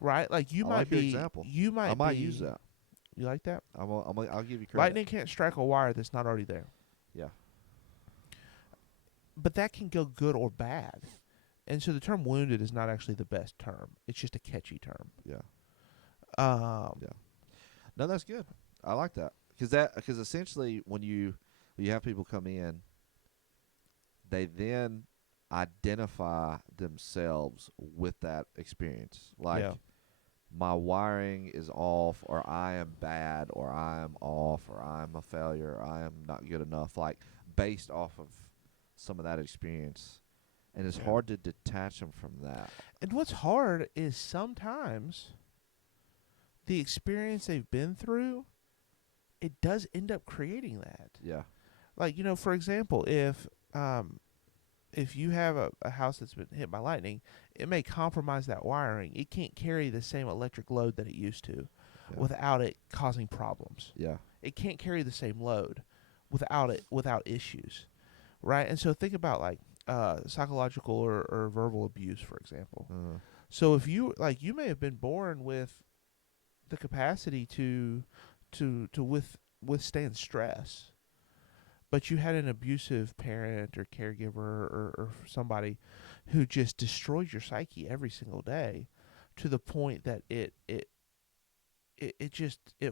Right? Like, you I might like be. your example. I might use that. You like that? I'll give you credit. Lightning can't strike a wire that's not already there. Yeah. But that can go good or bad. And so the term wounded is not actually the best term. It's just a catchy term. Yeah. Yeah. No, that's good. I like that. Because essentially when you have people come in, they then identify themselves with that experience. Like, Yeah. my wiring is off, or I am bad, or I am off, or I am a failure, or I am not good enough, like based off of some of that experience. And it's Yeah. hard to detach them from that. And what's hard is sometimes the experience they've been through, it does end up creating that. Yeah. Like, for example, if you have a house that's been hit by lightning, it may compromise that wiring. It can't carry the same electric load that it used to Yeah. without it causing problems. Yeah. It can't carry the same load without issues, right? And so think about like psychological or verbal abuse, for example. Uh, So if you may have been born with the capacity to withstand stress, but you had an abusive parent or caregiver or somebody who just destroyed your psyche every single day to the point that it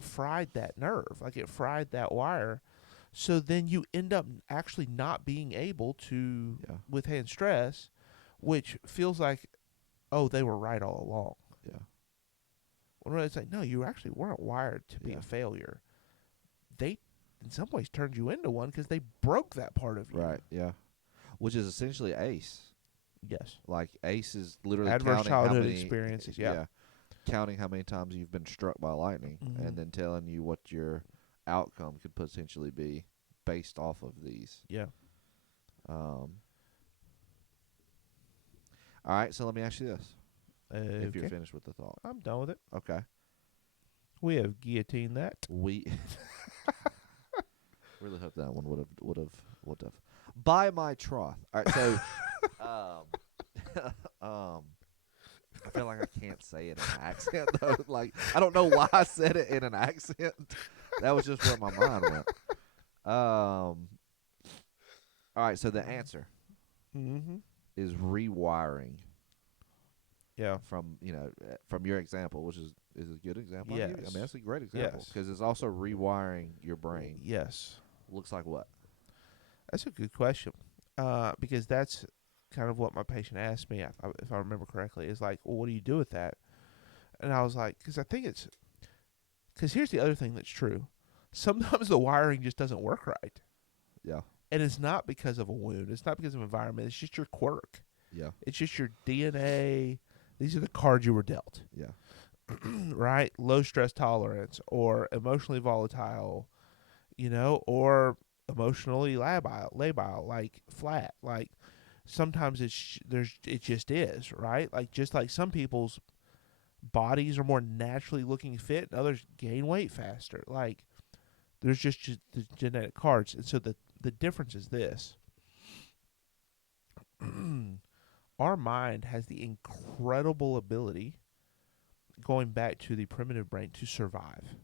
fried that nerve, like it fried that wire. So then you end up actually not being able to yeah. withstand stress, which feels like, oh, they were right all along. Yeah. When really it's like, no, you actually weren't wired to be Yeah. a failure. They, in some ways, turned you into one because they broke that part of you. Right. Yeah. Which is essentially ACE. Yes. Like, ACE is literally Adverse counting how childhood many experiences. Yeah. counting how many times you've been struck by lightning, Mhm. and then telling you what your outcome could potentially be based off of these. Yeah. Um, all right, so let me ask you this: if you're Okay. finished with the thought, I'm done with it. okay. We have guillotined that. We really hope that one would have. By my troth. All right, so um, I feel like I can't say it in an accent though. Like, I don't know why I said it in an accent. That was just where my mind went. All right, so the answer Mm-hmm. is rewiring Yeah. from your example, which is a good example. I Yes. mean, that's a great example Yes. because it's also rewiring your brain. Yes. Looks like what? That's a good question. Because that's kind of what my patient asked me, if I remember correctly, is like, well, what do you do with that? And I was like, because here's the other thing that's true. Sometimes the wiring just doesn't work right. Yeah. And it's not because of a wound. It's not because of environment. It's just your quirk. Yeah. It's just your DNA. These are the cards you were dealt, Yeah. right? Low stress tolerance or emotionally volatile, or emotionally labile, like flat. Like sometimes it just is, right? Like just like some people's bodies are more naturally looking fit, and others gain weight faster. Like there's just the genetic cards, and so the difference is this: our mind has the incredible ability, going back to the primitive brain, to survive.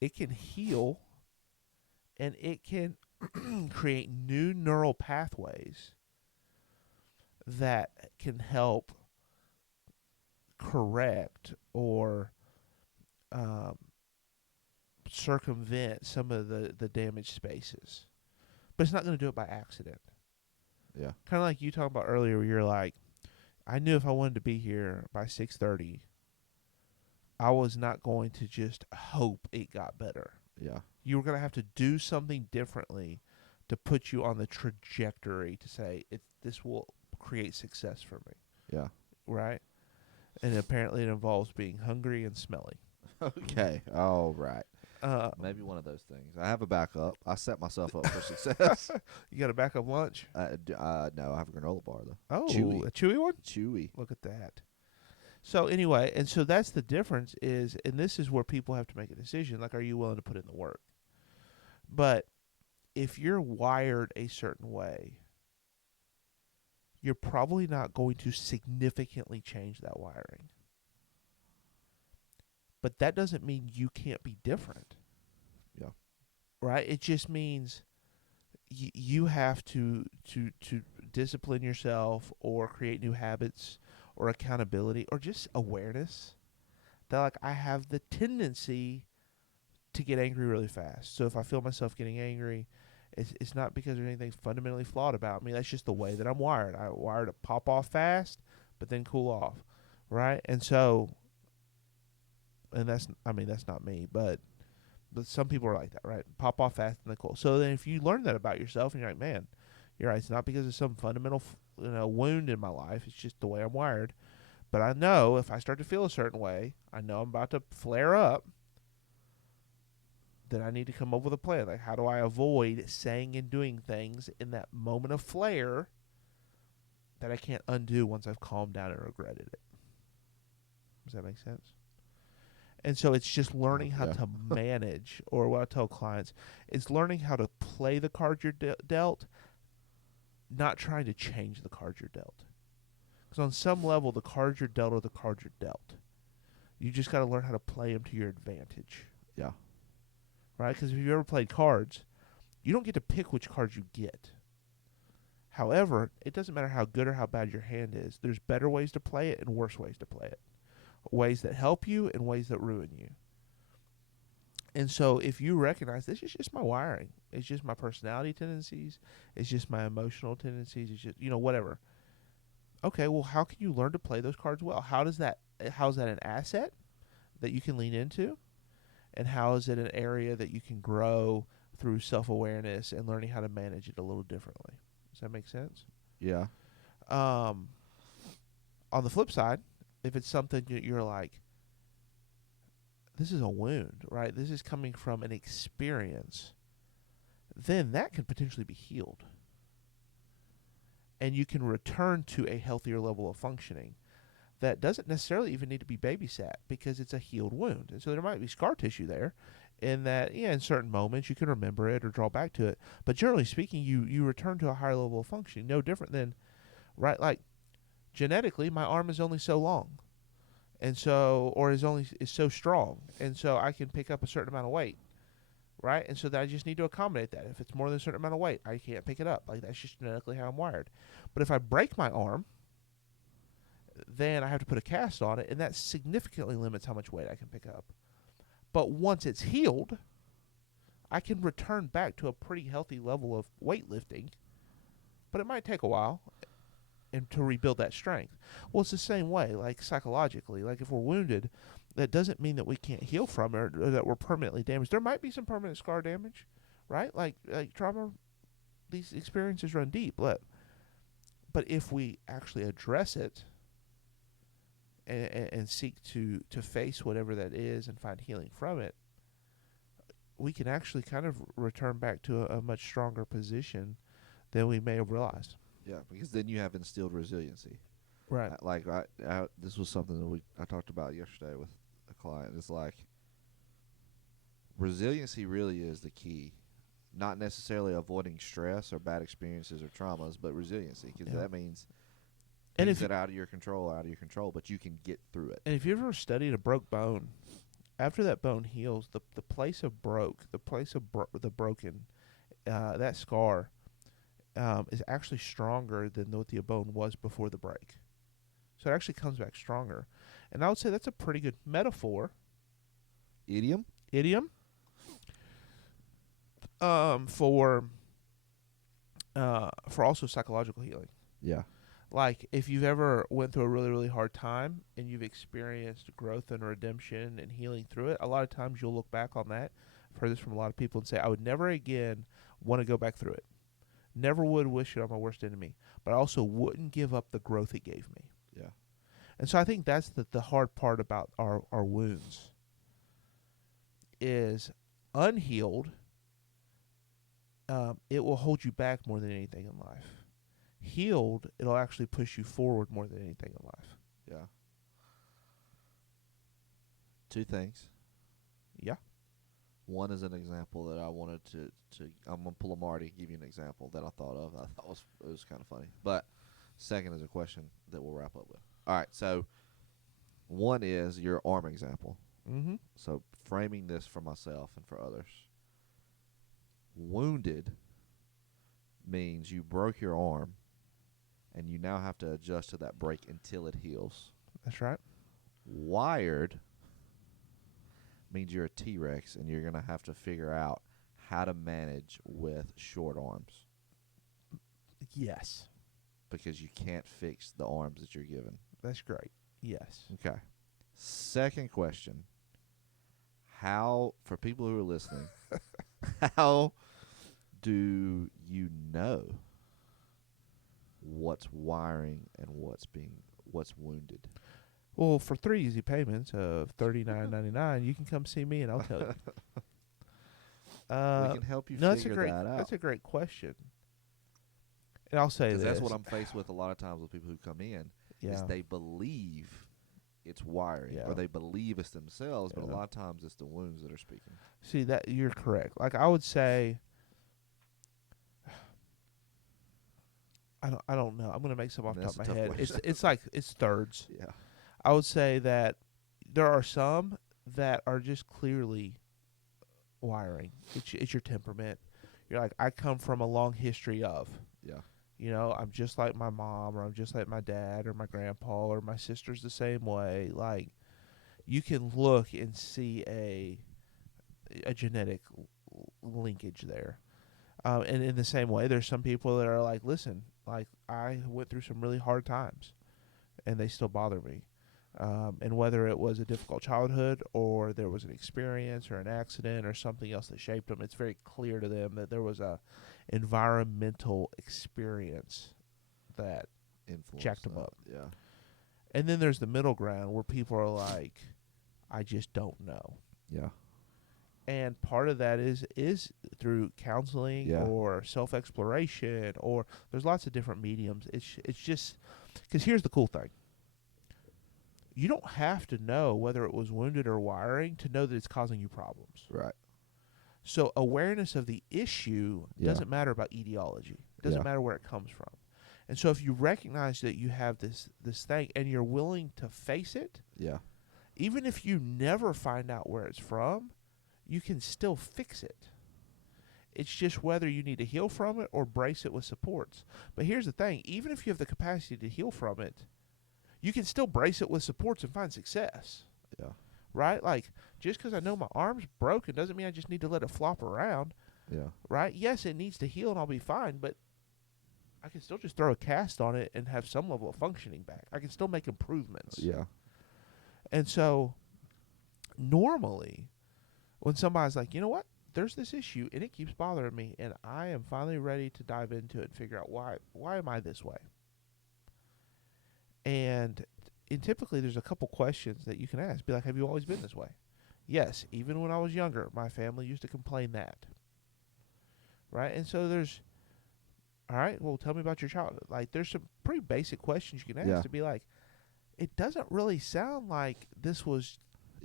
It can heal, and it can create new neural pathways that can help correct or um, circumvent some of the damaged spaces. But it's not going to do it by accident. Yeah. Kind of like you talked about earlier, where you're like, I knew if I wanted to be here by 6:30, I was not going to just hope it got better. Yeah. You were going to have to do something differently to put you on the trajectory to say this will create success for me, Yeah. right? And apparently it involves being hungry and smelly. Okay. All right. Maybe one of those things. I have a backup. I set myself up for success. You got a backup lunch? No, I have a granola bar though. Oh, Chewy. a chewy one? Chewy. Look at that. So anyway, and so that's the difference is, and this is where people have to make a decision. Like, are you willing to put in the work? But if you're wired a certain way, you're probably not going to significantly change that wiring. But that doesn't mean you can't be different. Yeah. Right? It just means you have to discipline yourself or create new habits or accountability or just awareness that, like, I have the tendency to get angry really fast. So if I feel myself getting angry It's not because there's anything fundamentally flawed about me. That's just the way that I'm wired. I'm wired to pop off fast, but then cool off, right? And so, and that's not me, but some people are like that, right? Pop off fast and then cool. So then, if you learn that about yourself, and you're like, man, you're right. It's not because of some fundamental, wound in my life. It's just the way I'm wired. But I know if I start to feel a certain way, I know I'm about to flare up. Then I need to come up with a plan. Like, how do I avoid saying and doing things in that moment of flare that I can't undo once I've calmed down and regretted it? Does that make sense? And so it's just learning how Yeah. to manage, or what I tell clients, is learning how to play the cards you're dealt, not trying to change the cards you're dealt. Because on some level, the cards you're dealt are the cards you're dealt. You just got to learn how to play them to your advantage, Yeah. right? Because if you've ever played cards, you don't get to pick which cards you get. However, it doesn't matter how good or how bad your hand is. There's better ways to play it and worse ways to play it. Ways that help you and ways that ruin you. And so if you recognize this is just my wiring, it's just my personality tendencies, it's just my emotional tendencies, it's just, whatever. Okay, well, how can you learn to play those cards well? How's that an asset that you can lean into? And how is it an area that you can grow through self-awareness and learning how to manage it a little differently? Does that make sense? Yeah. On the flip side, if it's something that you're like, this is a wound, right? This is coming from an experience, then that can potentially be healed. And you can return to a healthier level of functioning that doesn't necessarily even need to be babysat because it's a healed wound. And so there might be scar tissue there, in that, in certain moments you can remember it or draw back to it. But generally speaking, you return to a higher level of functioning. No different than, right, like genetically, my arm is only so long. And so, or is so strong. And so I can pick up a certain amount of weight, right? And so that I just need to accommodate that. If it's more than a certain amount of weight, I can't pick it up. Like, that's just genetically how I'm wired. But if I break my arm, then I have to put a cast on it, and that significantly limits how much weight I can pick up. But once it's healed, I can return back to a pretty healthy level of weightlifting, but it might take a while and to rebuild that strength. Well, it's the same way, like psychologically. Like, if we're wounded, that doesn't mean that we can't heal from it, or that we're permanently damaged. There might be some permanent scar damage, right? Like trauma, these experiences run deep. But if we actually address it and seek to face whatever that is and find healing from it, we can actually kind of return back to a much stronger position than we may have realized. Yeah, because then you have instilled resiliency. Right. This was something that I talked about yesterday with a client. It's like resiliency really is the key. Not necessarily avoiding stress or bad experiences or traumas, but resiliency, because that means And things if that are out of your control, but you can get through it. and if you've ever studied a broke bone, after that bone heals, the place of the broken, that scar, is actually stronger than what the bone was before the break. So it actually comes back stronger. And I would say that's a pretty good Idiom? idiom, for also psychological healing. Yeah. Like, if you've ever went through a really, really hard time and you've experienced growth and redemption and healing through it, a lot of times you'll look back on that. I've heard this from a lot of people and say, I would never again want to go back through it. Never would wish it on my worst enemy. But I also wouldn't give up the growth it gave me. Yeah. And so I think that's the hard part about our wounds, is unhealed, it will hold you back more than anything in life. Healed, it'll actually push you forward more than anything in life. Yeah. Two things. Yeah. One is an example that I wanted to I'm gonna pull a Marty, give you an example that I thought of. I thought it was kind of funny. But second is a question that we'll wrap up with. All right, so one is your arm example. Mm-hmm. So framing this for myself and for others. Wounded means you broke your arm, and you now have to adjust to that break until it heals. That's right. Wired means you're a T-Rex, and you're going to have to figure out how to manage with short arms Yes, because you can't fix the arms that you're given. that's great. Yes. Okay. Second question. How, for people who are listening, how do you know what's wiring and what's wounded? Well, for 3 easy payments of $39.99, you can come see me and I'll tell you. We can help you No, figure that out. that's a great question. And I'll say this. Because that's what I'm faced with a lot of times with people who come in Yeah. is they believe it's wiring Yeah. or they believe it's themselves, but a Yeah. lot of times it's the wounds that are speaking. See, that you're correct. Like I would say, I don't know. I'm gonna make some off the top That's of a my tough head. question. It's like it's thirds. Yeah. I would say that there are some that are just clearly wiring. It's your temperament. You're like, I come from a long history of. Yeah. You know, I'm just like my mom, or I'm just like my dad, or my grandpa, or my sister's the same way. Like, you can look and see a genetic linkage there. And in the same way, there's some people that are like, listen, like I went through some really hard times, and they still bother me. And whether it was a difficult childhood or there was an experience or an accident or something else that shaped them, it's very clear to them that there was a environmental experience that Influence jacked them that. up. Yeah. And then there's the middle ground where people are like, I just don't know. Yeah. And part of that is through counseling Yeah. or self-exploration, or there's lots of different mediums. It's just because here's the cool thing. You don't have to know whether it was wounded or wiring to know that it's causing you problems. Right. So awareness of the issue doesn't matter about etiology. It doesn't matter where it comes from. And so if you recognize that you have this thing and you're willing to face it, Yeah. even if you never find out where it's from, you can still fix it. It's just whether you need to heal from it or brace it with supports. But here's the thing, even if you have the capacity to heal from it, you can still brace it with supports and find success. Yeah. Right? Like, just because I know my arm's broken doesn't mean I just need to let it flop around. Yeah. Right? Yes, it needs to heal and I'll be fine, but I can still just throw a cast on it and have some level of functioning back. I can still make improvements. Yeah. And so, normally, when somebody's like, you know what? There's this issue and it keeps bothering me and I am finally ready to dive into it and figure out why am I this way? And typically there's a couple questions that you can ask. Be like, have you always been this way? Yes, even when I was younger, my family used to complain that. Right? And so there's, all right, well, tell me about your childhood. Like, there's some pretty basic questions you can ask to be like, it doesn't really sound like this was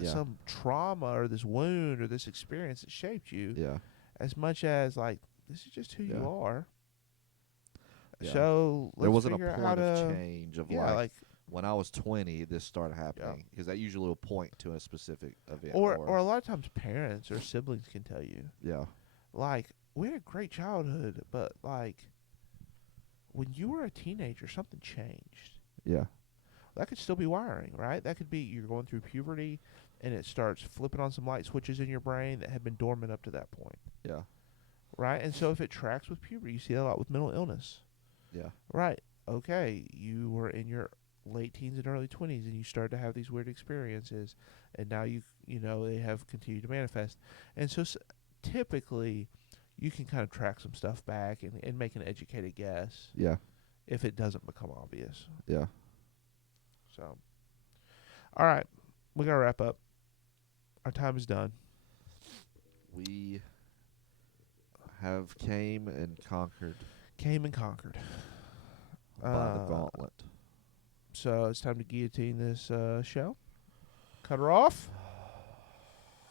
some trauma or this wound or this experience that shaped you as much as, like, this is just who you are. Yeah. So let's there wasn't a figure out point how of to change of like when I was 20, this started happening because that usually will point to a specific event. or a lot of times parents or siblings can tell you. Yeah. Like, we had a great childhood, but like when you were a teenager, something changed. Yeah. That could still be wiring, right? That could be you're going through puberty and it starts flipping on some light switches in your brain that had been dormant up to that point. Yeah. Right? And so if it tracks with puberty, you see that a lot with mental illness. Yeah. Right. Okay, you were in your late teens and early 20s and you started to have these weird experiences and now you know they have continued to manifest. And so typically you can kind of track some stuff back and make an educated guess. Yeah. If it doesn't become obvious. Yeah. So, all right, we got to wrap up. Our time is done. We have came and conquered by the gauntlet. So it's time to guillotine this show. Cut her off.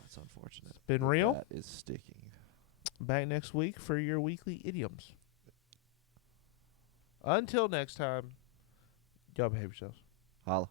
That's unfortunate. It's been real. That is sticking. Back next week for your weekly idioms. Until next time, y'all behave yourselves. Holla.